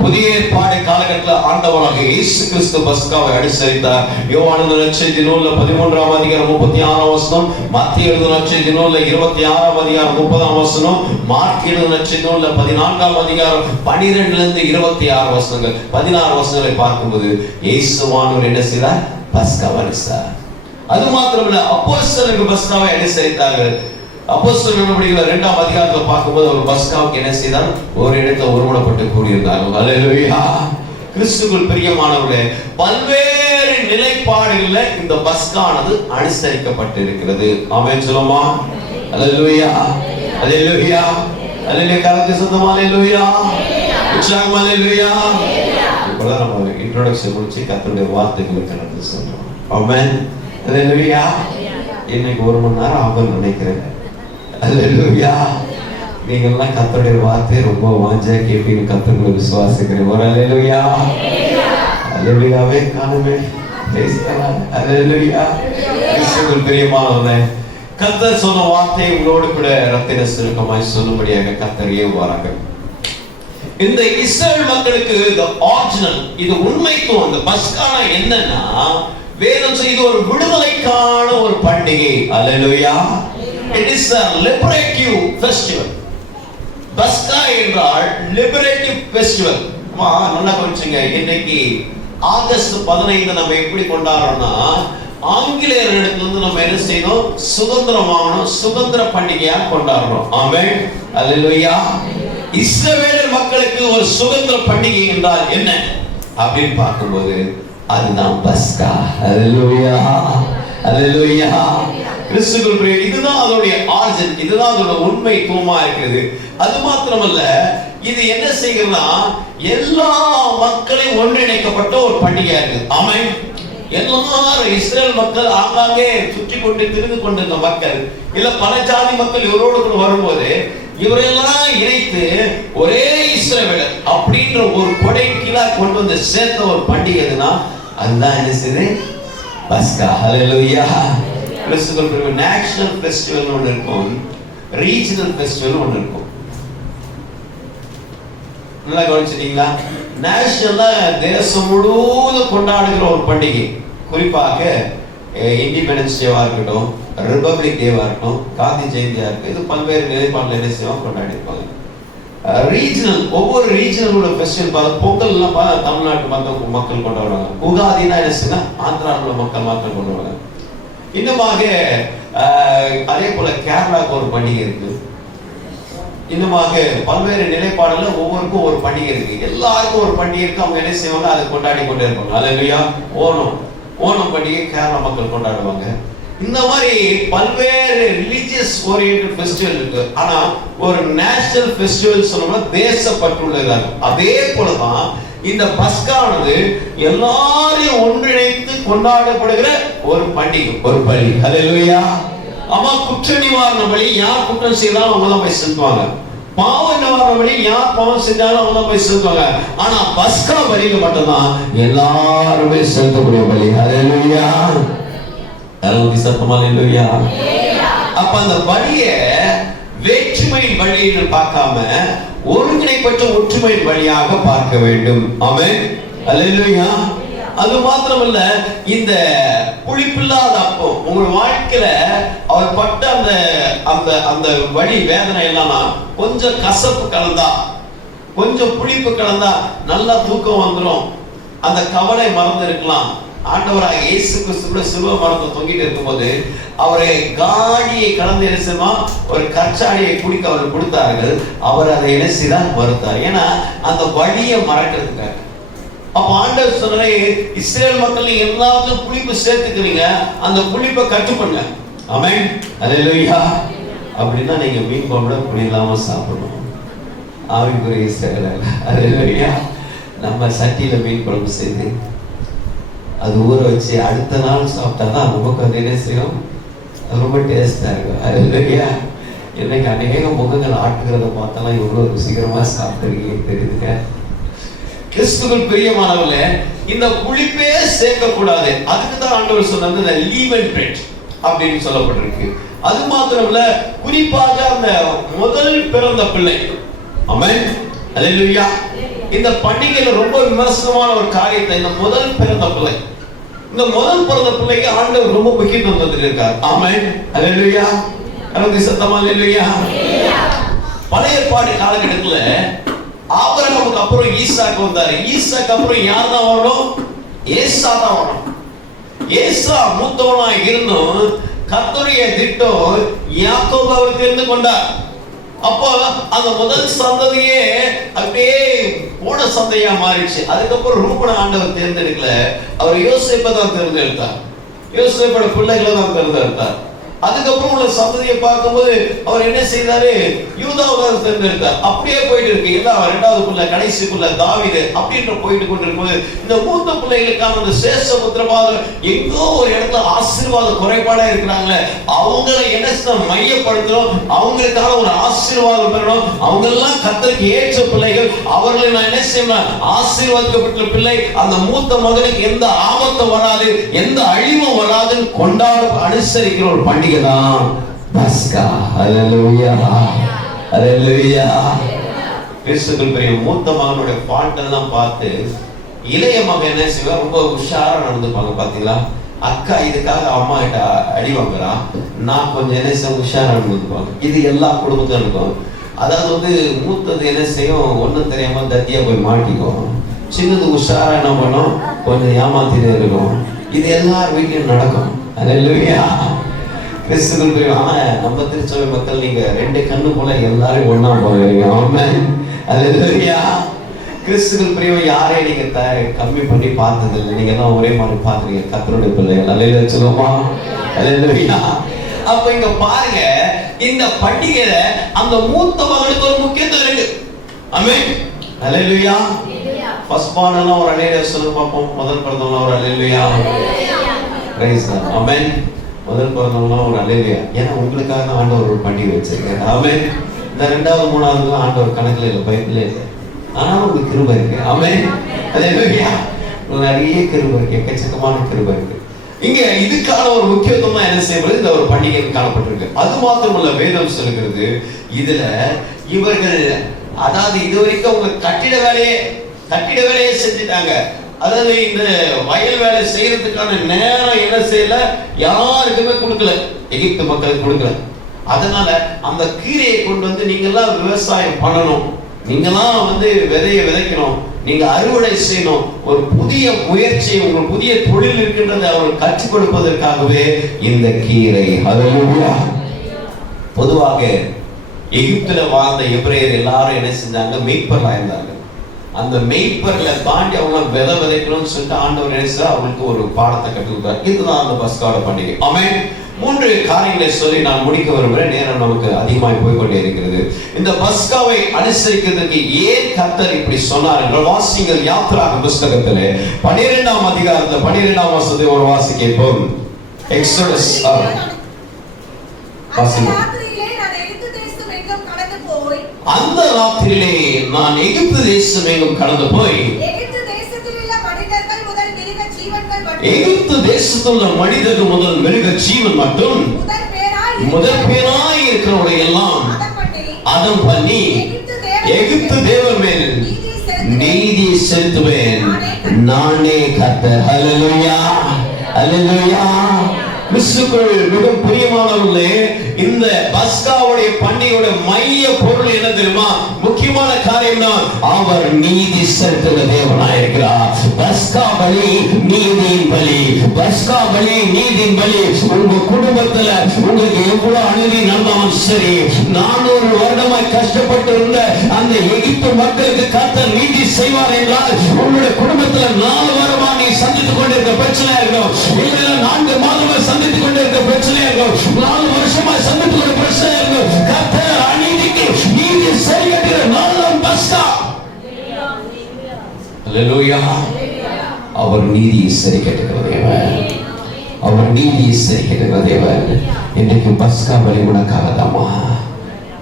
புதிய ஏற்பாடு காலகட்டத்தில் ஆண்டவராக இயேசு கிறிஸ்து பஸ்காவை அனுசரித்தார். யோவான் நற்செய்தி நூல்ல 13ஆம் அதிகாரம் 36ஆம் வசனம், மத்தேயு நற்செய்தி நூல்ல 26ஆம் அதிகாரம் 30ஆம் வசனம், மார்க்கு நற்செய்தி நூல்ல 14ஆம் அதிகாரம் 12 - 26 வசனங்கள், 16 வசனங்களை பார்க்கும்போது இயேசுவானவர் என்ன செய்தார், பஸ்காவை அனுசரித்தார். அது மாத்திரமல்ல, அப்போஸ்தலர்கள் பஸ்காவை அனுசரித்தார்கள். அப்போஸ்தலர் நடவடிக்கைகள் 2ஆம் அதிகாரத்தில் பார்க்கும்போது அவர் பஸ்காவுக்கு என்ன செய்தார், ஒரு இடத்துல ஒருமனப்பட்டு கூடியிருந்தார்கள். ஹல்லேலூயா. கிறிஸ்துவுக்குள் பிரியமானவர்களே, பல்வேறு நிலைப்பாடுகள்ல இந்த பஸ்கானது அனுசரிக்கப்பட்டிருக்கிறது. ஆமென் சொல்லுமா. ஹல்லேலூயா. ஹல்லேலூயா. ஹல்லேலூயா. கரத்தை சத்தமா ஹல்லேலூயா. உற்சாகமா ஹல்லேலூயா. இப்போதான் நம்ம இன்ட்ரோடக்ஷன் முடிச்சு கர்த்தருடைய வார்த்தைகளை கடந்து சொல்றோம். ஆமென். ஹல்லேலூயா. இன்னைக்கு 1 மணி நேரம் ஆகும் நினைக்கிறேன். ஹல்லேலூயா. நீங்கள்லாம் கர்த்தருடைய வார்த்தை ரொம்ப வாஞ்சா கேட்பீங்க, கர்த்தரை விசுவாசிக்கிறேன். ஒரு ஹல்லேலூயா. ஹல்லேலூயாவே காணுமே. ஹல்லேலூயா. கிறிஸ்துவுக்குள் பிரியமானவர்களே, கர்த்தர் சொன்ன வார்த்தை உங்களோடு கூட ரத்தின சுருக்கமாய் சொல்லும்படியாக கர்த்தர் ஏவுவார்கள். இந்த இஸ்ரவேல் மக்களுக்கு the original, இது உண்மைக்கும் இந்த பஸ்கானா என்னன்னா, வேதம் செய்த ஒரு விடுதலைக்கான ஒரு பண்டிகை. ஹல்லேலூயா. It is a liberative festival. பஸ்கா என்றால் liberative festival. நல்லா கவனிச்சுங்க. இன்னைக்கு ஆகஸ்ட் 15 நம்ம எப்படி கொண்டாடுறோம்னா, ஆங்கிலேயர்களிடத்திலிருந்து நம்ம என்ன செய்யணும், சுதந்திரம் வாங்கணும், சுதந்திர பண்டிகையா கொண்டாடுறோம். ஆமென். ஹல்லேலூயா. இஸ்ரவேல் மக்களுக்கு ஒரு சுதந்திர பண்டிகை என்றால் என்ன அப்படின்னு பார்க்கும்போது அதுதான் பஸ்கா. ஹல்லேலூயா. ஹல்லேலூயா. கிறிஸ்துவுக்குள் பிரியமானவர்களே, இதுதான் அதோடைய ஆரிஜின், இதுதான் அதோட உண்மைத்துவமா இருக்குது. அது மாத்திரமல்ல, இது என்ன செய்கிறதுனா எல்லா மக்களையும் ஒன்றிணைக்கப்பட்ட ஒரு பண்டிகையா இருக்குது. ஆமென். எல்லாரும் இஸ்ரேல் மக்கள் ஆங்காங்கே சுற்றி கொண்டு திரிந்து கொண்டிருந்த மக்கள், இல்ல பல ஜாதி மக்கள் இவரோடு கூட வரும்போது இவரெல்லாம் இணைத்து ஒரே இஸ்ரவேலர் அப்படின்ற ஒரு கொடை கீழா கொண்டு வந்து சேர்த்த ஒரு பண்டிகை எதுனா அதுதான் என்ன செய்யுது, பஸ்கா. ஹல்லேலூயா. கிறிஸ்துவுக்குள் நேஷனல் ஃபெஸ்டிவல் ஒன்று இருக்கும், ரீஜனல் ஃபெஸ்டிவல் ஒன்று இருக்கும். நல்லா கவனிச்சிட்டீங்களா? நேஷனலா தேசம் முழுவதும் கொண்டாடுகிற ஒரு பண்டிகை, குறிப்பாக இண்டிபெண்டன்ஸ் டேவா இருக்கட்டும், ரிபப்ளிக் டேவா இருக்கட்டும், காந்தி ஜெயந்தியா இருக்கு, இது பல்வேறு நிலைப்பாடுல என்ன செய்வாங்க, கொண்டாடி இருப்பாங்க. ரீஜனல், ஒவ்வொரு ரீஜனலோட ஃபெஸ்டிவல், பொங்கல்லாம் தமிழ்நாட்டு மக்கள் கொண்டாடுவாங்க. உகாதினா என்ன செய்ய ஆந்திராவில் மக்கள் கொண்டாடுவாங்க. இன்னுமாக அதே போல கேரளாவுக்கு ஒரு பண்டிகை இருக்கு. இன்னுமாக பல்வேறு நிலைப்பாடுல ஒவ்வொருக்கும் ஒரு பண்டிகை இருக்கு. எல்லாருக்கும் ஒரு பண்டிகை இருக்கு, அவங்க என்ன செய்வாங்க, அதை கொண்டாடி கொண்டே இருப்பாங்க. ஹல்லேலூயா. ஓணம் பண்டிகை கேரளா மக்கள் கொண்டாடுவாங்க. இந்த மாதிரி பல்வேறு ரிலிஜியஸ் ஓரியன்டட் ஃபெஸ்டிவல் இருக்கு. ஆனா ஒரு நேஷனல் ஃபெஸ்டிவல் சொன்னோம்னா தேசப்பற்றுள்ளதா இருக்கும். அதே போலதான் இந்த பஸ்கானது எல்லாரையும் ஒன்றிணைத்து கொண்டாடப்படுகிற ஒரு பண்டிகை, ஒரு பலி. ஹல்லேலூயா. ஆமா, குற்ற நிவாரண பலி, யார் குற்றம் செய்தாலும் அவங்க தான் போய் செலுத்துவாங்க. பாவ நிவாரண பலி, யார் பாவம் செஞ்சாலும் அவங்க தான் போய் செலுத்துவாங்க. ஆனா பஸ்கா பலியில மட்டும்தான் எல்லாருமே செலுத்தக்கூடிய பலி. ஹல்லேலூயா. ஹல்லேலூயா. அப்ப அந்த பலிய வேற்றுமையின் வழியில் பார்க்காம ஒருங்கிணைப்பட்ட ஒற்றுமையின் வழியாக பார்க்க வேண்டும். ஆமென். ஹல்லேலூயா. அது மாத்திரமல்ல, இந்த புளிப்பில்லாத அப்பம் உங்கள் வாழ்க்கையில அவர் பட்ட அந்த அந்த அந்த வலி வேதனை எல்லாம் கொஞ்சம் கசப்பு கலந்தா, கொஞ்சம் புளிப்பு கலந்தா நல்லா தூக்கம் வந்துடும். அந்த கவலை மறந்து இருக்கலாம். ஆண்டவராக இயேசு கிறிஸ்து சிலுவை மரத்தை தொங்கிட்டு இருக்கும்போது அவரை காடியை கலந்து என்ன செய்யுமா, ஒரு கற்சாடியை குடிக்க அவர் கொடுத்தார்கள். அவர் அதை என்ன செய்தார், மறுத்தார். ஏன்னா அந்த வழியை மறக்கிறதுக்காக. அப்ப ஆண்டவர் சொன்னாரே, இஸ்ரேல் மக்கள் நீங்க எல்லாத்துக்கும் புளிப்பு சேர்த்துக்கிறீங்க, அந்த புளிப்பை கட்டு பண்ணுங்க. ஆமென், அல்லேலூயா. அப்படின்னா நீங்க மீன் குழம்புல புளி இல்லாம சாப்பிடணும். ஆவிக்குரிய இஸ்ரேல், அல்லேலூயா. நம்ம சட்டியில மீன் குழம்பு செய்து அது ஊற வச்சு அடுத்த நாள் சாப்பிட்டா தான் நமக்கு அது என்ன செய்யும், ரொம்ப டேஸ்டா இருக்கும். அல்லேலூயா. இன்னைக்கு அநேக முகங்கள் ஆட்டுகிறத பார்த்தாலும் இவ்வளவு ருசிகரமா சாப்பிட்டுருக்கீங்க தெரியுதுங்க. கிறிஸ்துவுக்குள் பிரியமானவர்களே, இந்த புளிப்பே சேர்க்க கூடாது. அதுக்கு தான் ஆண்டவர் சொன்னது இந்த லீவன் பிரெட் அப்படின்னு சொல்லப்பட்டிருக்கு. அது மாத்திரமல்ல, குறிப்பாக அந்த முதல் பிறந்த பிள்ளை. ஆமென், அல்லேலூயா. இந்த பண்டிகையில ரொம்ப விமர்சனமான ஒரு காரியத்தை, இந்த முதல் பிறந்த பிள்ளை, இந்த முதல் பிறந்த பிள்ளைக்கு ஆண்டவர் ரொம்ப முக்கியத்துவம் தந்திருக்கார். ஆமென், அல்லேலூயா. கரந்தி சத்தமா அல்லேலூயா. பழைய ஏற்பாடு காலகட்டத்துல ஆபிரகாமுக்கு அப்புறம் ஈசாக்கு வந்தாரு. ஈசாக்கு அப்புறம் யார் தான் வரணும், ஏசா தான் வரணும். ஏசா மூத்தவனா இருந்தும் கர்த்தருடைய திட்டம் யாக்கோபு அவர் தெரிந்து கொண்டார். அப்போ அந்த முதல் சந்ததியே அப்படியே போன சந்தையா மாறிடுச்சு. அதுக்கப்புறம் ரூபனை ஆண்டவர் தேர்ந்தெடுக்கல, அவர் யோசேப்பை தான் தேர்ந்தெடுத்தார். யோசேப்போட பிள்ளைகளை தான் தேர்ந்தெடுத்தார். அதுக்கப்புறம் உள்ள சந்ததியை பார்க்கும்போது அவர் என்ன செய்தாரு, யூதாவை தேர்ந்தெடுத்தார். அப்படியே போயிட்டு இருக்கு. எல்லாம் இரண்டாவது பிள்ளை, கடைசி பிள்ளை தாவீது அப்படின்ற போயிட்டு கொண்டிருக்கும்போது இந்த மூத்த பிள்ளைகளுக்கான அந்த சேஷ புத்திரவாதம் எங்கோ ஒரு இடத்துல ஆசீர்வாத குறைபாடா இருக்கிறாங்களே, அவங்களை என்ன மையப்படுத்தணும், அவங்களுக்கான ஒரு ஆசீர்வாதம் பெறணும். அவங்க எல்லாம் கர்த்தருக்கு ஏற்ற பிள்ளைகள், அவர்களை நான் என்ன செய்யணும், ஆசீர்வாதிக்கப்பட்ட பிள்ளை. அந்த மூத்த மகனுக்கு எந்த ஆபத்தும் வராது, எந்த அழிவும் வராதுன்னு கொண்டாட அனுசரிக்கிற ஒரு பண்டிகை தான் பஸ்கா. அல்லேலூயா, அல்லேலூயா. கிறிஸ்துவுக்குள் பெரிய மூத்த மகனுடைய பாட்டெல்லாம் பார்த்து இளைய மகன் என்ன செய்வா, ரொம்ப உஷாரா நடந்துப்பாங்க. பாத்தீங்களா, அக்கா இதுக்காக அம்மா கிட்ட அடி வாங்குறான், நான் கொஞ்சம் என்ன செய்ய உஷாரா நடந்துப்பாங்க. இது எல்லா குடும்பத்திலும் இருக்கும். அதாவது வந்து மூத்தது என்ன செய்யும், ஒன்றும் தெரியாம தத்தியா போய் மாட்டிக்கும். சின்னது உஷாரா என்ன பண்ணும், கொஞ்சம் ஏமாத்தினே இருக்கும். இது எல்லார் வீட்லயும் நடக்கும். அல்லேலூயா. கிறிஸ்துவுக்குள் பிரியம். நம்ம திருச்சபை மக்கள் நீங்க ரெண்டு கண்ணு போல எல்லாரும் ஒண்ணா போகிறீங்க. ஆமென், அல்லேலூயா. கிறிஸ்துவுக்குள் பிரியம். யாரையும் நீங்க கம்மி பண்ணி பார்த்தது இல்லை, நீங்க எல்லாம் ஒரே மாதிரி பார்த்துருக்கீங்க. கர்த்தருடைய பிள்ளைகள். அல்லேலூயா சொல்லுமா, அல்லேலூயா. அப்ப இங்க பாருங்க, இந்த பண்டிகையில அந்த மூத்த மகனுக்கு ஒரு முக்கியத்துவம் இருக்கு. ஆமென், அல்லேலூயா. ஃபர்ஸ்ட் பார்ன் எல்லாம் ஒரு அல்லேலூயா சொல்லுங்க பாப்போம். முதல் பிறந்தவங்க ஒரு அல்லேலூயா. Price God. ஆமென். முதல் பிறந்தவங்க ஒரு அல்லேலூயா. ஏன்னா உங்களுக்காக தான் ஆண்டவர் ஒரு பண்டிகை வச்சிருக்காரு. ஆமென். இந்த ரெண்டாவது மூணாவது ஆண்டவர் கணக்குல இல்லை, பைபிள்ல இல்லை. ஆனாலும் உங்களுக்கு கிருபை இருக்கு. ஆமென், அல்லேலூயா. நிறைய கிருபை இருக்கு, எக்கச்சக்கமான கிருபை இருக்கு. இங்க இதுக்கான ஒரு முக்கியத்துவம் என்ன செய்யப்படுது, இந்த ஒரு பண்டிகை காணப்பட்டிருக்கு. அது மாத்திரமல்ல, வேதம் சொல்லுகிறது இதுல இவர்கள், அதாவது இதுவரைக்கும் அவங்க கட்டிட வேலையே செஞ்சுட்டாங்க. அதாவது இந்த வயல் வேலை செய்யறதுக்கான நேரம் என்ன செய்யல, யாருக்குமே கொடுக்கல, எகிப்து மக்களுக்கு கொடுக்கல. அதனால அந்த கீரையை கொண்டு வந்து நீங்க எல்லாம் விவசாயம் பண்ணணும், நீங்க எல்லாம் வந்து விதையை விதைக்கணும், நீங்க அறுவடை செய்யணும். ஒரு புதிய முயற்சி, உங்களுக்கு புதிய தொழில் இருக்கின்றதை அவர்கள் கற்றுக் கொடுப்பதற்காகவே இந்த கீரை. ஹல்லேலூயா. பொதுவாக எகிப்துல வாழ்ந்த எபிரேயர் எல்லாரும் என்ன செஞ்சாங்க, மேய்ப்பர்களா இருந்தாங்க. அந்த மேய்ப்பர்களை தாண்டி அவங்க விதைக்கணும்னு சொல்லிட்டு ஆண்டவர் என்ன அவங்களுக்கு ஒரு பாடத்தை கற்றுக்கிட்டார். இதுதான் அந்த பஸ்காவோட பண்டிகை. ஆமென். 3 காரியங்களை சொல்லி நான் முடிக்க விரும்புகிறேன். நேரம் நமக்கு அதிகமாய் போய்கொண்டே இருக்கிறது. இந்த பஸ்காவை அனுசரிக்கிறதுக்கு ஏன் கர்த்தர் இப்படி சொன்னார் என்றால், வாசிங்கள் யாத்திராகம புஸ்தகத்திலே 12ஆம் அதிகாரத்துல 12ஆம் வசனத்தை ஒரு வாசி கேட்போம். எக்ஸோடஸ் அந்த ராத்திரியிலே நான் எகிப்து தேசம் எங்கும் கடந்து போய், எகிப்து தேசத்தில் உள்ள மனிதர்கள் முதல் மிருக ஜீவன் மட்டும் முதல் பேராய் இருக்கிறவர்களை எல்லாம் அதம் பண்ணி எகிப்து தேவன் மேல் நீதி செலுத்துவேன், நானே கர்த்தர். ஹல்லேலூயா, ஹல்லேலூயா. கிறிஸ்துவுக்குள் மிக பிரியமானவர்களே, இந்த பஸ்காவுடைய பண்டிகையோட மைய பொருள் என்ன தெரியுமா? முக்கியமான காரியம் தான், அவர் நீதி செலுத்துகிற தேவனாய் இருக்கிறார். பஸ்கா பலி நீதியின் பலி, பஸ்கா பலி நீதியின் பலி. உங்க குடும்பத்துல உங்களுக்கு எவ்வளவு அநீதி நடந்தாலும் சரி, 400 வருடமாய் கஷ்டப்பட்டு இருந்த அந்த எகிப்து மக்களுக்கு கர்த்தர் நீதி செய்வார் என்றால், உங்களுடைய குடும்பத்துல 4 வருடமா நீ சந்தித்துக் கொண்டிருக்க பிரச்சனை இருக்கும், இல்ல 4 மாதமா சந்தித்துக் கொண்டிருக்க பிரச்சனை இருக்கும், 4 வருஷமா சந்தித்துக் கொண்ட பிரச்சனை இருக்கும். கர்த்தர் அநீதிக்கு நீதி சரி கட்டுகிற நாள் பஸ்கா. ஹல்லேலூயா. அவர் நீதியை சரி கட்டுகிற தேவன், அவர் நீதியை சரி கட்டுகிற தேவன். இன்றைக்கு பஸ்கா பலி உனக்காக தாமா.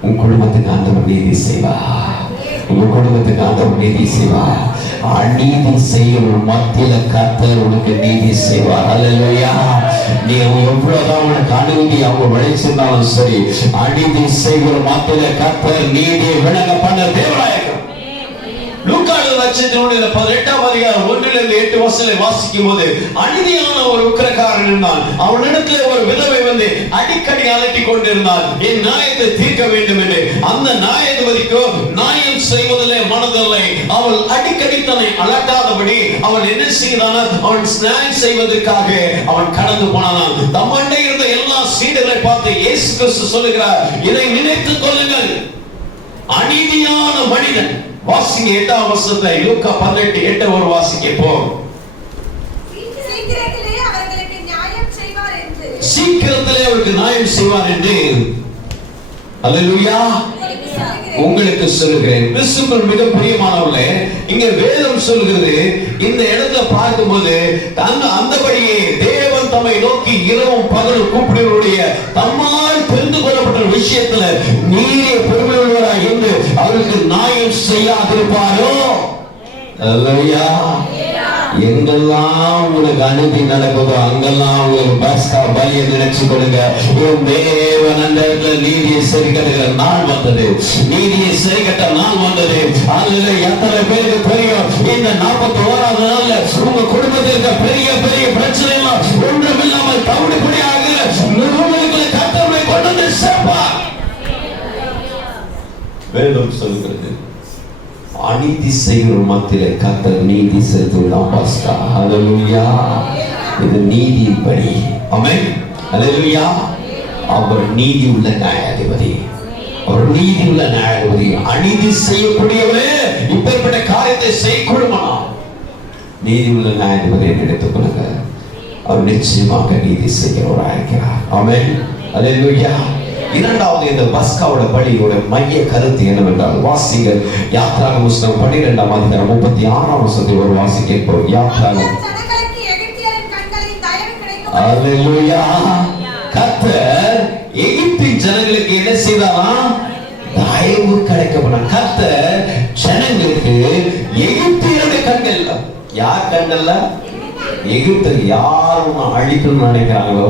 உன் குடும்பத்துக்கு ஆண்டவர் நீதி செய்வா, உங்க குடும்பத்துக்கு ஆண்டவர் நீதி செய்வா. அநீதி செய்யும் மத்தியில கர்த்தர் உனக்கு நீதி செய்வார். ஹல்லேலூயா. நீ எவ்வளவுதான் உனக்கு அநீதி அவங்க விளைச்சிருந்தாலும் சரி, அநீதி செய்கிற மத்தியில கர்த்தர் நீதியை விளங்க பண்ண தேவனாயிருக்கும். லூக்கா 18ஆம் அதிகாரம் 1-8 வசனங்களை வாசிக்கும் போது, அநீதியான ஒரு உக்கிரக்காரன் இருந்தான். அவனிடத்தில் ஒரு விதவை வந்து அடிக்கடி அலட்டிக் கொண்டிருந்தாள், என் நியாயத்தை தீர்க்க வேண்டும் என்று. அந்த நியாயாதிபதிக்கு நியாயம் செய்வதிலே மனதில்லை. அவள் அடிக்கடி தன்னை அலட்டாதபடி அவன் என்ன செய்தான்? அவன் நியாயம் செய்வதற்காக அவன் கடந்து போனான். தம்மண்டை இருந்த எல்லா சீடர்களை பார்த்து இயேசு கிறிஸ்து சொல்லுகிறார், இதை நினைத்துக் கொள்ளுங்கள், அநீதியான மனிதன். வாசிங்க 8ஆம் வசனத்தை, லூக்கா 18:8 ஒரு வாசிப்போம். சீக்கிரத்திலே அவர்களுக்கு நியாயம் செய்வார் என்று, சீக்கிரத்திலே அவருக்கு நியாயம் செய்வார் என்று. ஹல்லேலூயா. உங்களுக்கு சொல்லுகிறேன், கிறிஸ்துவுக்குள் மிக பிரியமானவர்களே, இங்க வேதம் சொல்கிறது, இந்த இடத்துல பார்க்கும்போது அந்தபடியே தேவன் தம்மை நோக்கி இரவும் பகலும் கூப்பிடுவருடைய தம்மால் தெரிந்து கொள்ளப்பட்ட விஷயத்துல நீரே பொறுமையுள்ளவராய் இருந்து அவருக்கு நியாயம் செய்யாதிருப்பாரோ? ஹல்லேலூயா. எங்கெல்லாம் உங்களுக்கு அநீதி நடக்குதோ அங்கெல்லாம் உங்களுக்கு பஸ்கா பலியை நினைச்சு கொடுங்க. தேவன் அந்த இடத்துல நீதியை சரி கட்டுகிற நாள் வந்தது, நீதியை சரி கட்ட நாள் வந்தது. அதுல எத்தனை பேருக்கு தெரியும், இந்த 41ஆவது நாள்ல உங்க குடும்பத்தில் இருக்க பெரிய பெரிய பிரச்சனை எல்லாம் ஒன்றும் இல்லாமல் தவிடுபடி ஆகிற நிறுவனங்களை கர்த்தரை கொண்டு வந்து சேர்ப்பார். வேதம் சொல்கிறது, அநீதி செய்கிற மத்தியிலே கர்த்தர் நீதி செலுத்துவதுதான் பஸ்கா. ஹல்லேலூயா. இது நீதியின் படி. ஆமென். ஹல்லேலூயா. அவர் நீதி உள்ள நியாயாதிபதி, அவர் நீதி உள்ள நியாயாதிபதி. அநீதி செய்யக்கூடியவரே இப்பேற்பட்ட காரியத்தை செய்யக்கூடுமா? நீதி உள்ள நியாயாதிபதியை நினைத்துக் கொள்ளுங்க, அவர் நிச்சயமாக நீதி செய்கிறவராக இருக்கிறார். ஆமென். ஹல்லேலூயா. இரண்டாவது, இந்த பஸ்காவோட பலியோட மைய கருத்து என்னவென்றால், வாசிங்கள் யாத்ராகம புத்தகம் 12ஆம் அதிகாரம் 36ஆம் வசனத்தை ஒரு வாசிப்போம். யாத்ராகமம். ஹல்லேலூயா. கர்த்தர் எகிப்தின் ஜனங்களுக்கு என்ன செய்தாரா? தயவு கிடைக்கப்படும். கர்த்தர் ஜனங்களுக்கு எகிப்தியருடைய கண்கள், யார் கண்கள்ல? எகிப்தில் யார் உன்னை அழிக்கணும்னு நினைக்கிறாங்களோ,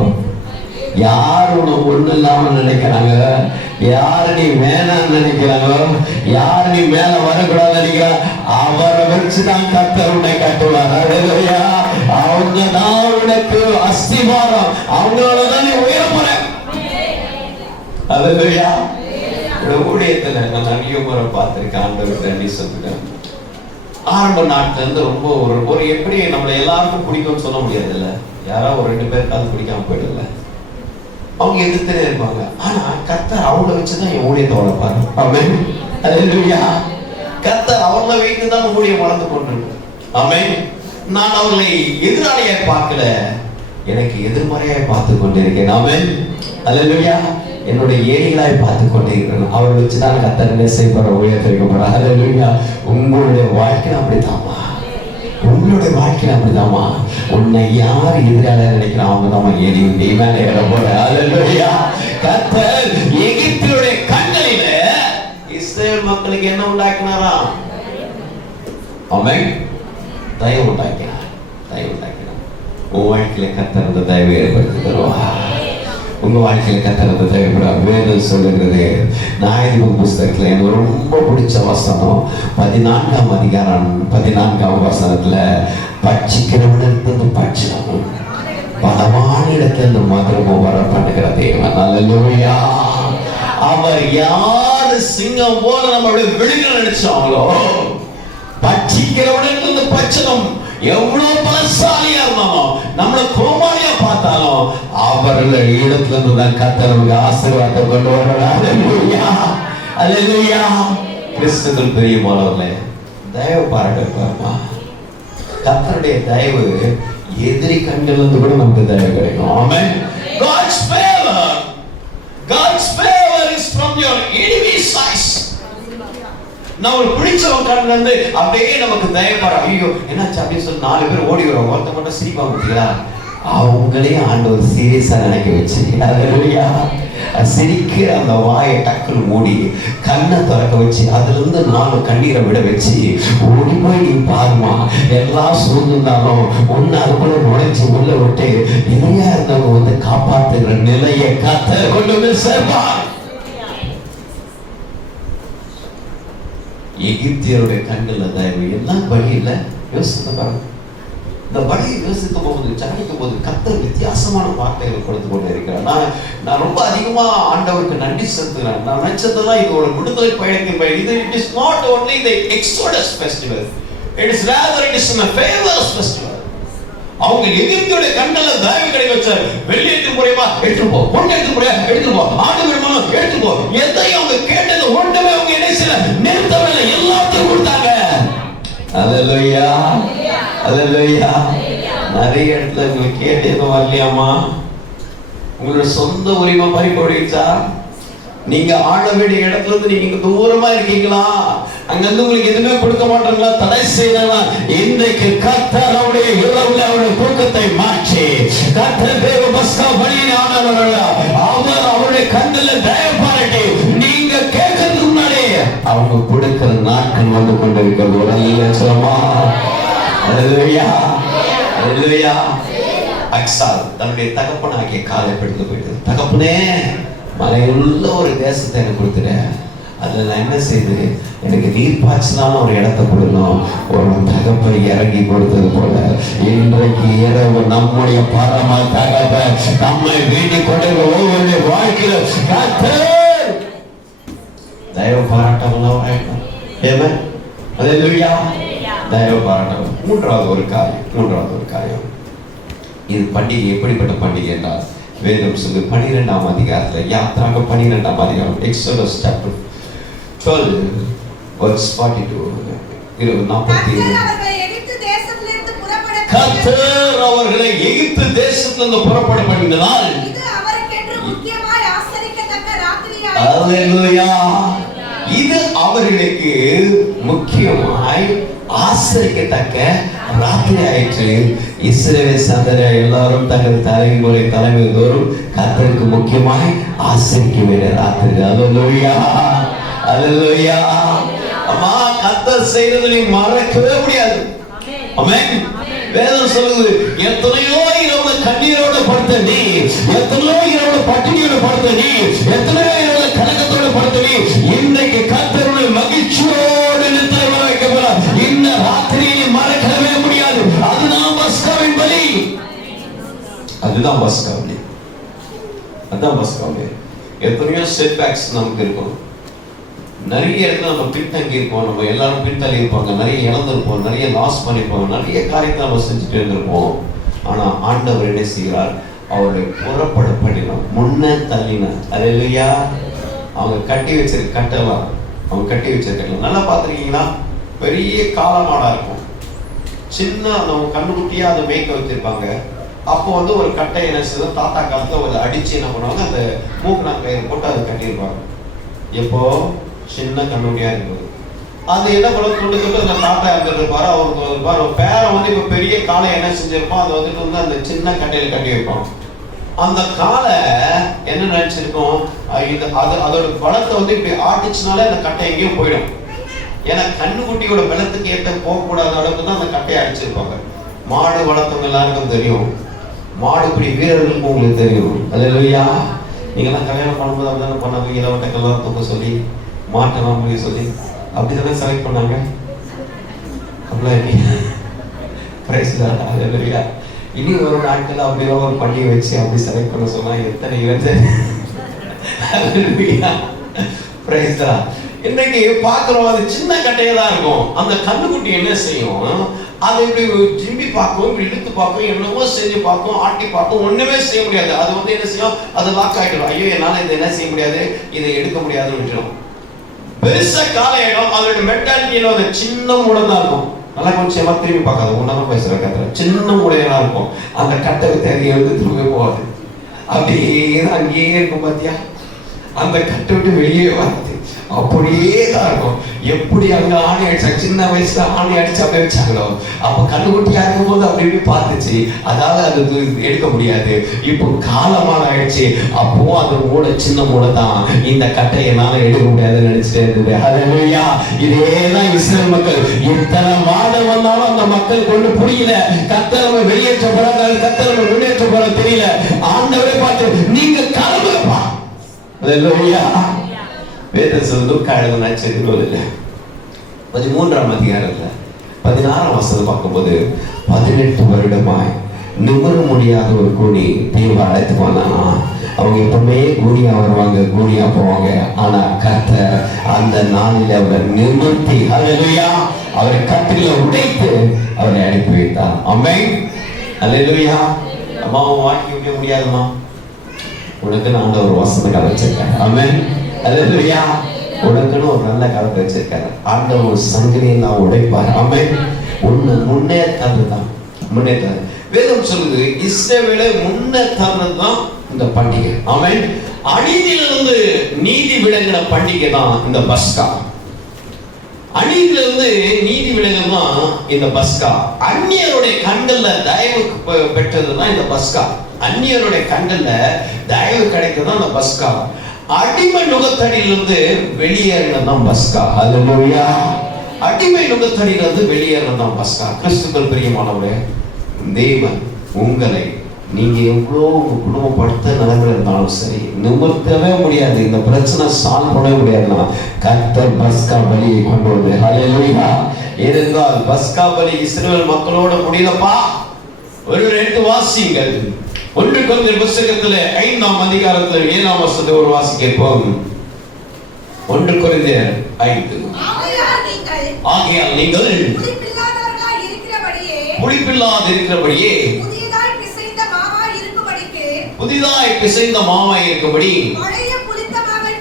யார் உனக்கு ஒண்ணு இல்லாம நினைக்கிறாங்க, யார் நீ வேணான்னு நினைக்கிறாங்களோ, யார் நீ மேல வரக்கூடாது நினைக்கிற, அவரை வச்சுதான் கர்த்தர் உன்னை கட்டுவார். ஹல்லேலூயா. அவங்க தான் உனக்கு அஸ்திவாரம், அவங்களோடதான் நீ உயர போற. ஹல்லேலூயா. ஊழியத்துல நான் நிறைய முறை பார்த்திருக்கேன். ஆண்டவர் நன்றி சொல்லுங்க. ஆரம்ப நாட்டுல இருந்து ரொம்ப ஒரு எப்படி நம்மளை எல்லாருக்கும் பிடிக்கும்னு சொல்ல முடியாது இல்ல, யாராவது ஒரு 2 பேருக்காவது பிடிக்காம போயிடல, அவங்க எதிர்த்தே இருப்பாங்க. ஆனா கர்த்தர் அவங்களை வச்சுதான் என் ஊழியத்தை வளர்ப்பாரு. ஆமென். ஹல்லேலூயா. கர்த்தர் அவங்களை வைத்துதான் ஊழியம் வளர்ந்து கொண்டிருக்கு. ஆமென். நான் அவர்களை எதிராளியாய் பார்க்கல, எனக்கு எதிர்மறையாய் பார்த்து கொண்டிருக்கேன். ஆமென். ஹல்லேலூயா. என்னுடைய ஏழைகளாய் பார்த்து கொண்டிருக்கிறேன். அவரை வச்சுதான் கர்த்தர் என்ன செய்யப்படுற ஊழியத்தை வைக்கப்படுற. ஹல்லேலூயா. உங்களுடைய வாழ்க்கை அப்படித்தாமா, உங்களுடைய வாழ்க்கையில அப்படிதாமா. உன்னை யார் எதிராள நினைக்கிறான் அவங்க தான் நீ மேல ஏற போற. ஹல்லேலூயா. கர்த்தர் எகிப்தியருடைய கண்களில இஸ்ரவேல் மக்களுக்கு என்ன உண்டாக்கினாரா? ஆமென். தயவு உண்டாக்கினார், தயவு உண்டாக்கினார். உன் வாழ்க்கையில கர்த்தர் அந்த தயவை ஏற்படுத்தி தருவார். உங்க வாழ்க்கையில கத்தரத்தை தேவைப்படாது. வேதம் சொல்லுகிறது நியாயாதிபதி புஸ்தகத்துல எனக்கு ரொம்ப பிடிச்ச வசனம் 14ஆம் அதிகாரம் 14ஆம் வசனத்துல பட்சிக்கிறவனிடத்திலிருந்து பட்சணமும் பலமான இடத்திலிருந்து மதுரமும் வர பண்ணுகிற தேவன். அல்லேலூயா. அவர் யாரு சிங்கம் போல நம்மளுடைய விழுங்க நினைச்சாங்களோ பட்சிக்கிறவனிடத்திலிருந்து பட்சணம் எவ்வளவு பலசாலியா இருந்தாலும் நம்மளை கோமாளியா பார்த்தாலும் அவர்கள் இடத்துல இருந்து தான் கர்த்தருக்கு ஆசீர்வாதத்தை கொண்டு வர்றார். அல்லேலூயா. அல்லேலூயா. கிறிஸ்துவுக்குள் பிரியமானவர்களே, தயவு பாராட்டுமா. கர்த்தருடைய தயவு எதிரி கண்ணில் இருந்து கூட நமக்கு தயவு கிடைக்கும். ஆமென். God's favor is from your enemy's eyes. நம்ம பிடிச்சவங்க கண்ணுல இருந்து அப்படியே நமக்கு தயப்பாரு. ஐயோ என்னாச்சு அப்படின்னு சொல்லி 4 பேர் ஓடி வருவாங்க. ஒருத்த மட்டும் சிரிப்பாங்க பார்த்தீங்களா? அவங்களே ஆண்டவர் சீரியஸா நினைக்க வச்சு அல்லேலூயா சிரிக்கிற அந்த வாயை டக்குன்னு மூடி கண்ணை திறக்க வச்சு அதுல இருந்து 4 கண்ணீரை விட வச்சு ஓடி போய் நீ பாருமா எல்லாம் சூழ்ந்தாலும் ஒன்னு அதுக்குள்ள நுழைச்சு உள்ள விட்டு இணையா இருந்தவங்க வந்து காப்பாத்துகிற நிலையை கர்த்தர் கொண்டு வந்து சேர்ப்பார். எகிப்தியருடைய கண்ணுல தயவு எல்லாம் வழி இல்லை. யோசித்து பாருங்க. இந்த வழியை யோசித்து போகுது ஜானிக்கும் போது கர்த்தர் வித்தியாசமான வார்த்தைகள் கொடுத்து கொண்டு இருக்கிறார். நான் ரொம்ப அதிகமா ஆண்டவருக்கு நன்றி செலுத்துகிறேன். நான் நினைச்சதுதான் இது ஒரு விடுதலை பயணத்தின் பயணம். இது it is not only the Exodus festival, it is rather it is a favors festival. அவங்க எகிப்தியோட கண்ணுல தயவு கிடைக்க வச்சார். வெள்ளி எடுத்து போறியமா எடுத்து போ, பொண்ணு எடுத்து போறியா எடுத்து போ, ஆடு வேணுமா எடுத்து போ. எதையும் அவங்க கேட்டது ஒன்றுமே அவங்க என்ன செய்யல, நிறுத்தவில்லை, எல்லாத்தையும் கொடுத்தாங்க. அல்லேலூயா. அல்லேலூயா. நிறைய இடத்துல உங்களுக்கு கேட்டது வரலையாமா? உங்களோட சொந்த உரிமை பறிபோயிடுச்சா? நீங்க ஆள வேண்டிய இடத்துல இருந்து நீங்க தூரமா இருக்கீங்களா? அங்க இருந்து உங்களுக்கு எதுவுமே கொடுக்க மாட்டாங்களா? தடை செய்யலாம். இன்றைக்கு கர்த்தர் அவருடைய இரவுல அவருடைய தூக்கத்தை மாற்றி கர்த்தர் தேவ பஸ்கா பலியினானவர் அவர் அவருடைய கண்ணுல தயவு பாராட்டி நீங்க கேட்கறதுக்கு முன்னாடி அவங்க கொடுக்கிற நாட்கள் வந்து கொண்டிருக்கிறது. ஒரு லட்சமா. அல்லேலூயா. அல்லேலூயா. அக்சால் தன்னுடைய தகப்பனாகிய காலை எடுத்து போயிட்டு, தகப்பனே மலையுள்ள ஒரு தேசத்தை எனக்கு கொடுத்துட்டேன், அதில் நான் என்ன செய்து எனக்கு நீர் பாய்ச்சலான ஒரு இடத்தை கொடுக்கணும். ஒரு தகப்பை இறங்கி கொடுத்தது போல இன்றைக்கு இரவு நம்முடைய பரம தகப்பை நம்மை வேண்டிக் கொண்டு ஒவ்வொரு வாழ்க்கையில தயவு பாராட்டவெல்லாம் ஆயிடும். ஏன் அல்லேலூயா. தயவு பாராட்டவன். மூன்றாவது ஒரு காரியம் இது பண்டிகை எப்படிப்பட்ட பண்டிகை என்றால் வேதம் சொல்லு 12ஆம் அதிகாரத்தில் யாத்ராக 12ஆம் அதிகாரம் எக்ஸோடஸ் சாப்டர் 12 verse 42 கர்த்தர் அவர்களை எகிப்து தேசத்திலிருந்து புறப்பட பண்ணினால் இது அவருக்கென்று முக்கியமாய் ஆசரிக்கத்தக்க ராத்திரியாய். அல்லேலூயா. இது அவர்களுக்கு முக்கியமாய் ஆசரிக்கத்தக்க ராத்திரி ஆயிற்று. இஸ்ரவேல் சந்ததியார் எல்லாரும் தங்கள் தலைமுறை தோறும் கர்த்தருக்கு முக்கியமாய் ஆசரிக்க வேண்டிய ராத்திரி. அல்லேலூயா. அல்லேலூயா. அம்மா கர்த்தர் செய்ததை நீ மறக்கவே முடியாது. ஆமென். வேதம் சொல்லுது எத்தனையோ இரவு கண்ணீரோட படுத்த நீ, எத்தனையோ இரவு பட்டினியோட படுத்த நீ, எத்தனையோ இரவு கலக்கத்தோட படுத்த நீ இன்றைக்கு கர்த்தருடைய மகிழ்ச்சியோடு நித்திரை வர வைக்க போற இந்த ராத்திரியை நீ மறக்கவே முடியாது. அதுதான் பஸ்காவின் பலி. அதுதான் பஸ்காவலி. அதான் பஸ்காவலி. எத்தனையோ செட்பேக்ஸ் நமக்கு இருக்கும். நிறைய இடத்துல நம்ம பின்தங்கி இருப்போம். நம்ம எல்லாரும் பின்தள்ளி இருப்பாங்க. நிறைய இழந்திருப்போம், நிறைய லாஸ் பண்ணிருப்போம், நிறைய காரியத்தை நம்ம செஞ்சுட்டு இருந்திருப்போம். ஆனா ஆண்டவர் என்ன செய்கிறார்? அவருடைய புறப்பட பண்ணினோம் முன்ன தள்ளின. அல்லேலூயா. அவங்க கட்டி வச்சிருக்க கட்டெல்லாம் அவங்க கட்டி வச்சிருக்கலாம். நல்லா பார்த்துருக்கீங்களா? பெரிய காலமாடா இருக்கும். சின்ன நம்ம கண்ணுக்குட்டியா அதை மேய்க்க வச்சிருப்பாங்க. அப்போ வந்து ஒரு கட்டை என்ன செய்யும், தாத்தா காலத்துல ஒரு அடிச்சு என்ன பண்ணுவாங்க, அந்த மூக்குநாங்கயிறு போட்டு அதை கட்டியிருப்பாங்க. எப்போ சின்ன கண்ணுக்குட்டியா இருக்குது. அது என்ன பண்ண கொண்டு அந்த தாத்தா இருந்துருப்பாரு. அவருக்கு இருப்பார் பேரை வந்து இப்போ பெரிய காலை என்ன செஞ்சிருப்போம், அதை வந்துட்டு வந்து அந்த சின்ன கட்டையில் கட்டி வைப்போம். அந்த காலை என்ன நினைச்சிருக்கோம், இது அதோட பலத்தை வந்து இப்படி ஆட்டிச்சுனாலே அந்த கட்டை எங்கேயும் போயிடும். ஏன்னா கண்ணுக்குட்டியோட பலத்துக்கு ஏற்ற போகக்கூடாத அளவுக்கு தான் அந்த கட்டையை அடிச்சிருப்பாங்க. மாடு வளர்த்தவங்க எல்லாருக்கும் தெரியும். மாடுபிடி வீரர்களுக்கும் உங்களுக்கு தெரியும். அல்லேலூயா. நீங்களாம் கல்யாணம் பண்ணும்போது அப்படிதானே பண்ணாங்க, இளவட்டங்கள்லாம் தூக்க சொல்லி மாட்டெல்லாம் முடிய சொல்லி அப்படிதானே செலக்ட் பண்ணாங்க. அப்படிலாம் பிரைஸ் தான். அல்லேலூயா. இனி ஒரு நாட்கள் அப்படிதான் ஒரு பண்டிகை வச்சு அப்படி செலக்ட் பண்ண சொன்னா எத்தனை இளைஞர். அல்லேலூயா. பிரைஸ் தான். இன்னைக்கு பார்க்கிறோம், அது சின்ன கட்டையா தான் இருக்கும். அந்த கண்ணுக்குட்டி என்ன செய்யும், அதை இப்படி ஜிம்பி பார்க்கும், இப்படி இழுத்து பார்க்கும், என்னவோ செஞ்சு பார்க்கும், ஆட்டி பார்க்கும், ஒண்ணுமே செய்ய முடியாது. அது வந்து என்ன செய்யும், அது லாக் ஆகிடும். ஐயோ என்னால இதை என்ன செய்ய முடியாது, இதை எடுக்க முடியாதுன்னு விட்டுரும். பெருசா காலையிடும். அதோட மென்டாலிட்டியில ஒரு சின்ன மூளை தான் இருக்கும். நல்லா கொஞ்சம் திரும்பி பார்க்காது, ஒன்னாதான் பேசுற கதை, சின்ன மூளையா இருக்கும். அந்த கட்டை தேடி எழுந்து திரும்ப போகாது, அப்படியே அங்கேயே இருக்கும். பாத்தியா, அந்த கட்டை விட்டு வெளியே வராது, அப்படியே தான் இருக்கும். எப்படி அங்க ஆணி அடிச்சா, சின்ன வயசுல ஆணி அடிச்சு அப்படியே வச்சாங்களோ, அப்ப கண்ணுக்குட்டியா இருக்கும் போது அப்படி இப்படி பார்த்துச்சு, அதாவது அது எடுக்க முடியாது. இப்போ காலமான ஆயிடுச்சு, அப்போ அந்த மூளை சின்ன மூளை தான், இந்த கட்டை என்னால எடுக்க முடியாதுன்னு நினைச்சிட்டே இருந்தது. ஹல்லேலூயா. இதேதான் இஸ்ரேல் மக்கள். இத்தனை மாதம் வந்தாலும் அந்த மக்கள் கொண்டு புரியல. கர்த்தரை வெளியேற்ற போறாங்க, கர்த்தரை முன்னேற்ற போற தெரியல. ஆண்டவரே பார்த்து நீங்க கிளம்புங்கப்பா. ஹல்லேலூயா. வேதம் சொல்லுது, காலையில் நட்சத்திரம் 13ஆம் அதிகாரத்துல 16ஆம் வசனம் பார்க்கும்போது, 18 வருடமாய் நிமிர முடியாத ஒரு கூடி தீர்வு அழைத்து போனானா. அவங்க எப்பவுமே கூடியா வருவாங்க, கூடியா போவாங்க. ஆனா கர்த்தர் அந்த நாளில் அவரை நிமிர்த்தி, ஹல்லேலூயா, அவரை கட்டில உடைத்து அவரை அனுப்பி வைத்தார். ஆமென். ஹல்லேலூயா. அம்மாவை வாங்கி வைக்க முடியாதுமா, உனக்கு நான் ஒரு வசனம் கதை வச்சிருக்கேன். ஆமென். அல்லேலூயா. உனக்குன்னு ஒரு நல்ல காலத்தை வச்சிருக்காரு. ஆண்டவர் ஒரு சங்கிலியை நான் உடைப்பார். ஆமென். உன்னை முன்னேற்றது தான், முன்னேற்றது. வேதம் சொல்லுது, இஸ்ரவேலை முன்னேற்றது தான் இந்த பண்டிகை. ஆமென். அநீதியிலிருந்து நீதி விளங்கின பண்டிகை தான் இந்த பஸ்கா. அநீதியிலிருந்து நீதி விளங்கம் தான் இந்த பஸ்கா. அந்நியருடைய கண்கள்ல தயவு பெற்றது தான் இந்த பஸ்கா. அந்நியருடைய கண்கள்ல தயவு கிடைக்கிறது தான் இந்த பஸ்கா. அடிமை நுகத்தடியிலிருந்து வெளியேறினதான் பஸ்கா. ஹல்லேலூயா. அடிமை நுகத்தடியிலிருந்து வெளியேறினதான் பஸ்கா. கிறிஸ்துவுக்குள் பிரியமானவரே, தேவன் உங்களை, நீங்க எவ்வளோ உங்க குடும்பப்படுத்த நிலைமையில இருந்தாலும் சரி, நிமிர்த்தவே முடியாது, இந்த பிரச்சனை சால்வ் பண்ணவே முடியாதுன்னா கர்த்தர் பஸ்கா பலியை கொண்டு வந்து. ஹல்லேலூயா. ஏனென்றால் பஸ்கா பலி இஸ்ரவேல் மக்களோட முடியலப்பா. ஒரு 2 வாசிங்கள். 1 கொரிந்தியர் புத்தகத்துல 5ஆம் அதிகாரத்துல 7ஆம் வசனத்தை ஒரு வாசி கேட்போம். 1 கொரிந்தியர் 5. ஆகையால் நீங்கள் புளிப்பில்லாத இருக்கிறபடியே புதிதாய் பிசைந்த மாவாய் இருக்கும்படி பழைய புளித்த மாவை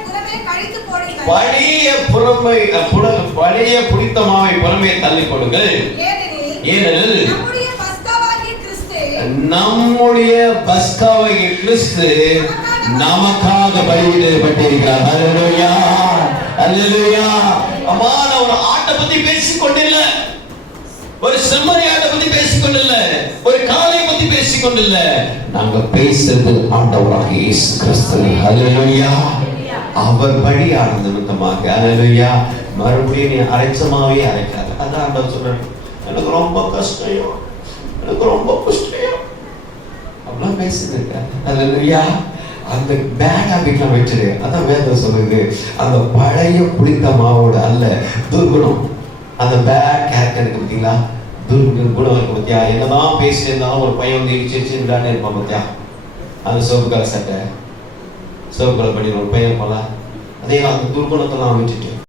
புறமே தள்ளி கொடுங்கள். ஏனெனில் நம்முடைய பஸ்காவாகிய கிறிஸ்து நமக்காக பலியிடப்பட்டிருக்கிறார். ஹல்லேலூயா. ஹல்லேலூயா. அம்மான ஒரு ஆட்டை பத்தி பேசிக் கொண்டில்ல, ஒரு செம்மறி ஆட்டை பத்தி பேசிக் கொண்டில்ல, ஒரு காளை பத்தி பேசிக் கொண்டில்ல, நாங்க பேசுறது ஆண்டவராகிய இயேசு கிறிஸ்து. ஹல்லேலூயா. அவர் பலியான நிமித்தமாக. ஹல்லேலூயா. மறுபடியும் நீ அரைச்சமாவே அரைக்காத. அதான் ஆண்டவர் சொல்றாரு, எனக்கு ரொம்ப கஷ்டம், எனக்கு ரொம்ப கஷ்டம் அப்படிலாம் பேசுதுங்க. ஹல்லேலூயா. அந்த பேட் ஹாபிட்லாம் வச்சிரு. அதான் வேதம் சொல்லுது, அந்த பழைய புளித்த மாவோட அல்ல துர்குணம், அந்த பேட் கேரக்டர் இருக்கு பார்த்தீங்களா, துர்குணம் இருக்கு பார்த்தியா. என்னதான் பேசிட்டு இருந்தாலும் ஒரு பையன் வந்து இடிச்சு விளையாண்டே இருப்பான் பார்த்தியா, அந்த சிவப்பு கலர் சட்டை சிவப்பு கலர் பண்ணி ஒரு பையன் போல, அதே அந்த துர்குணத்தெல்லாம் விட்டுட்டு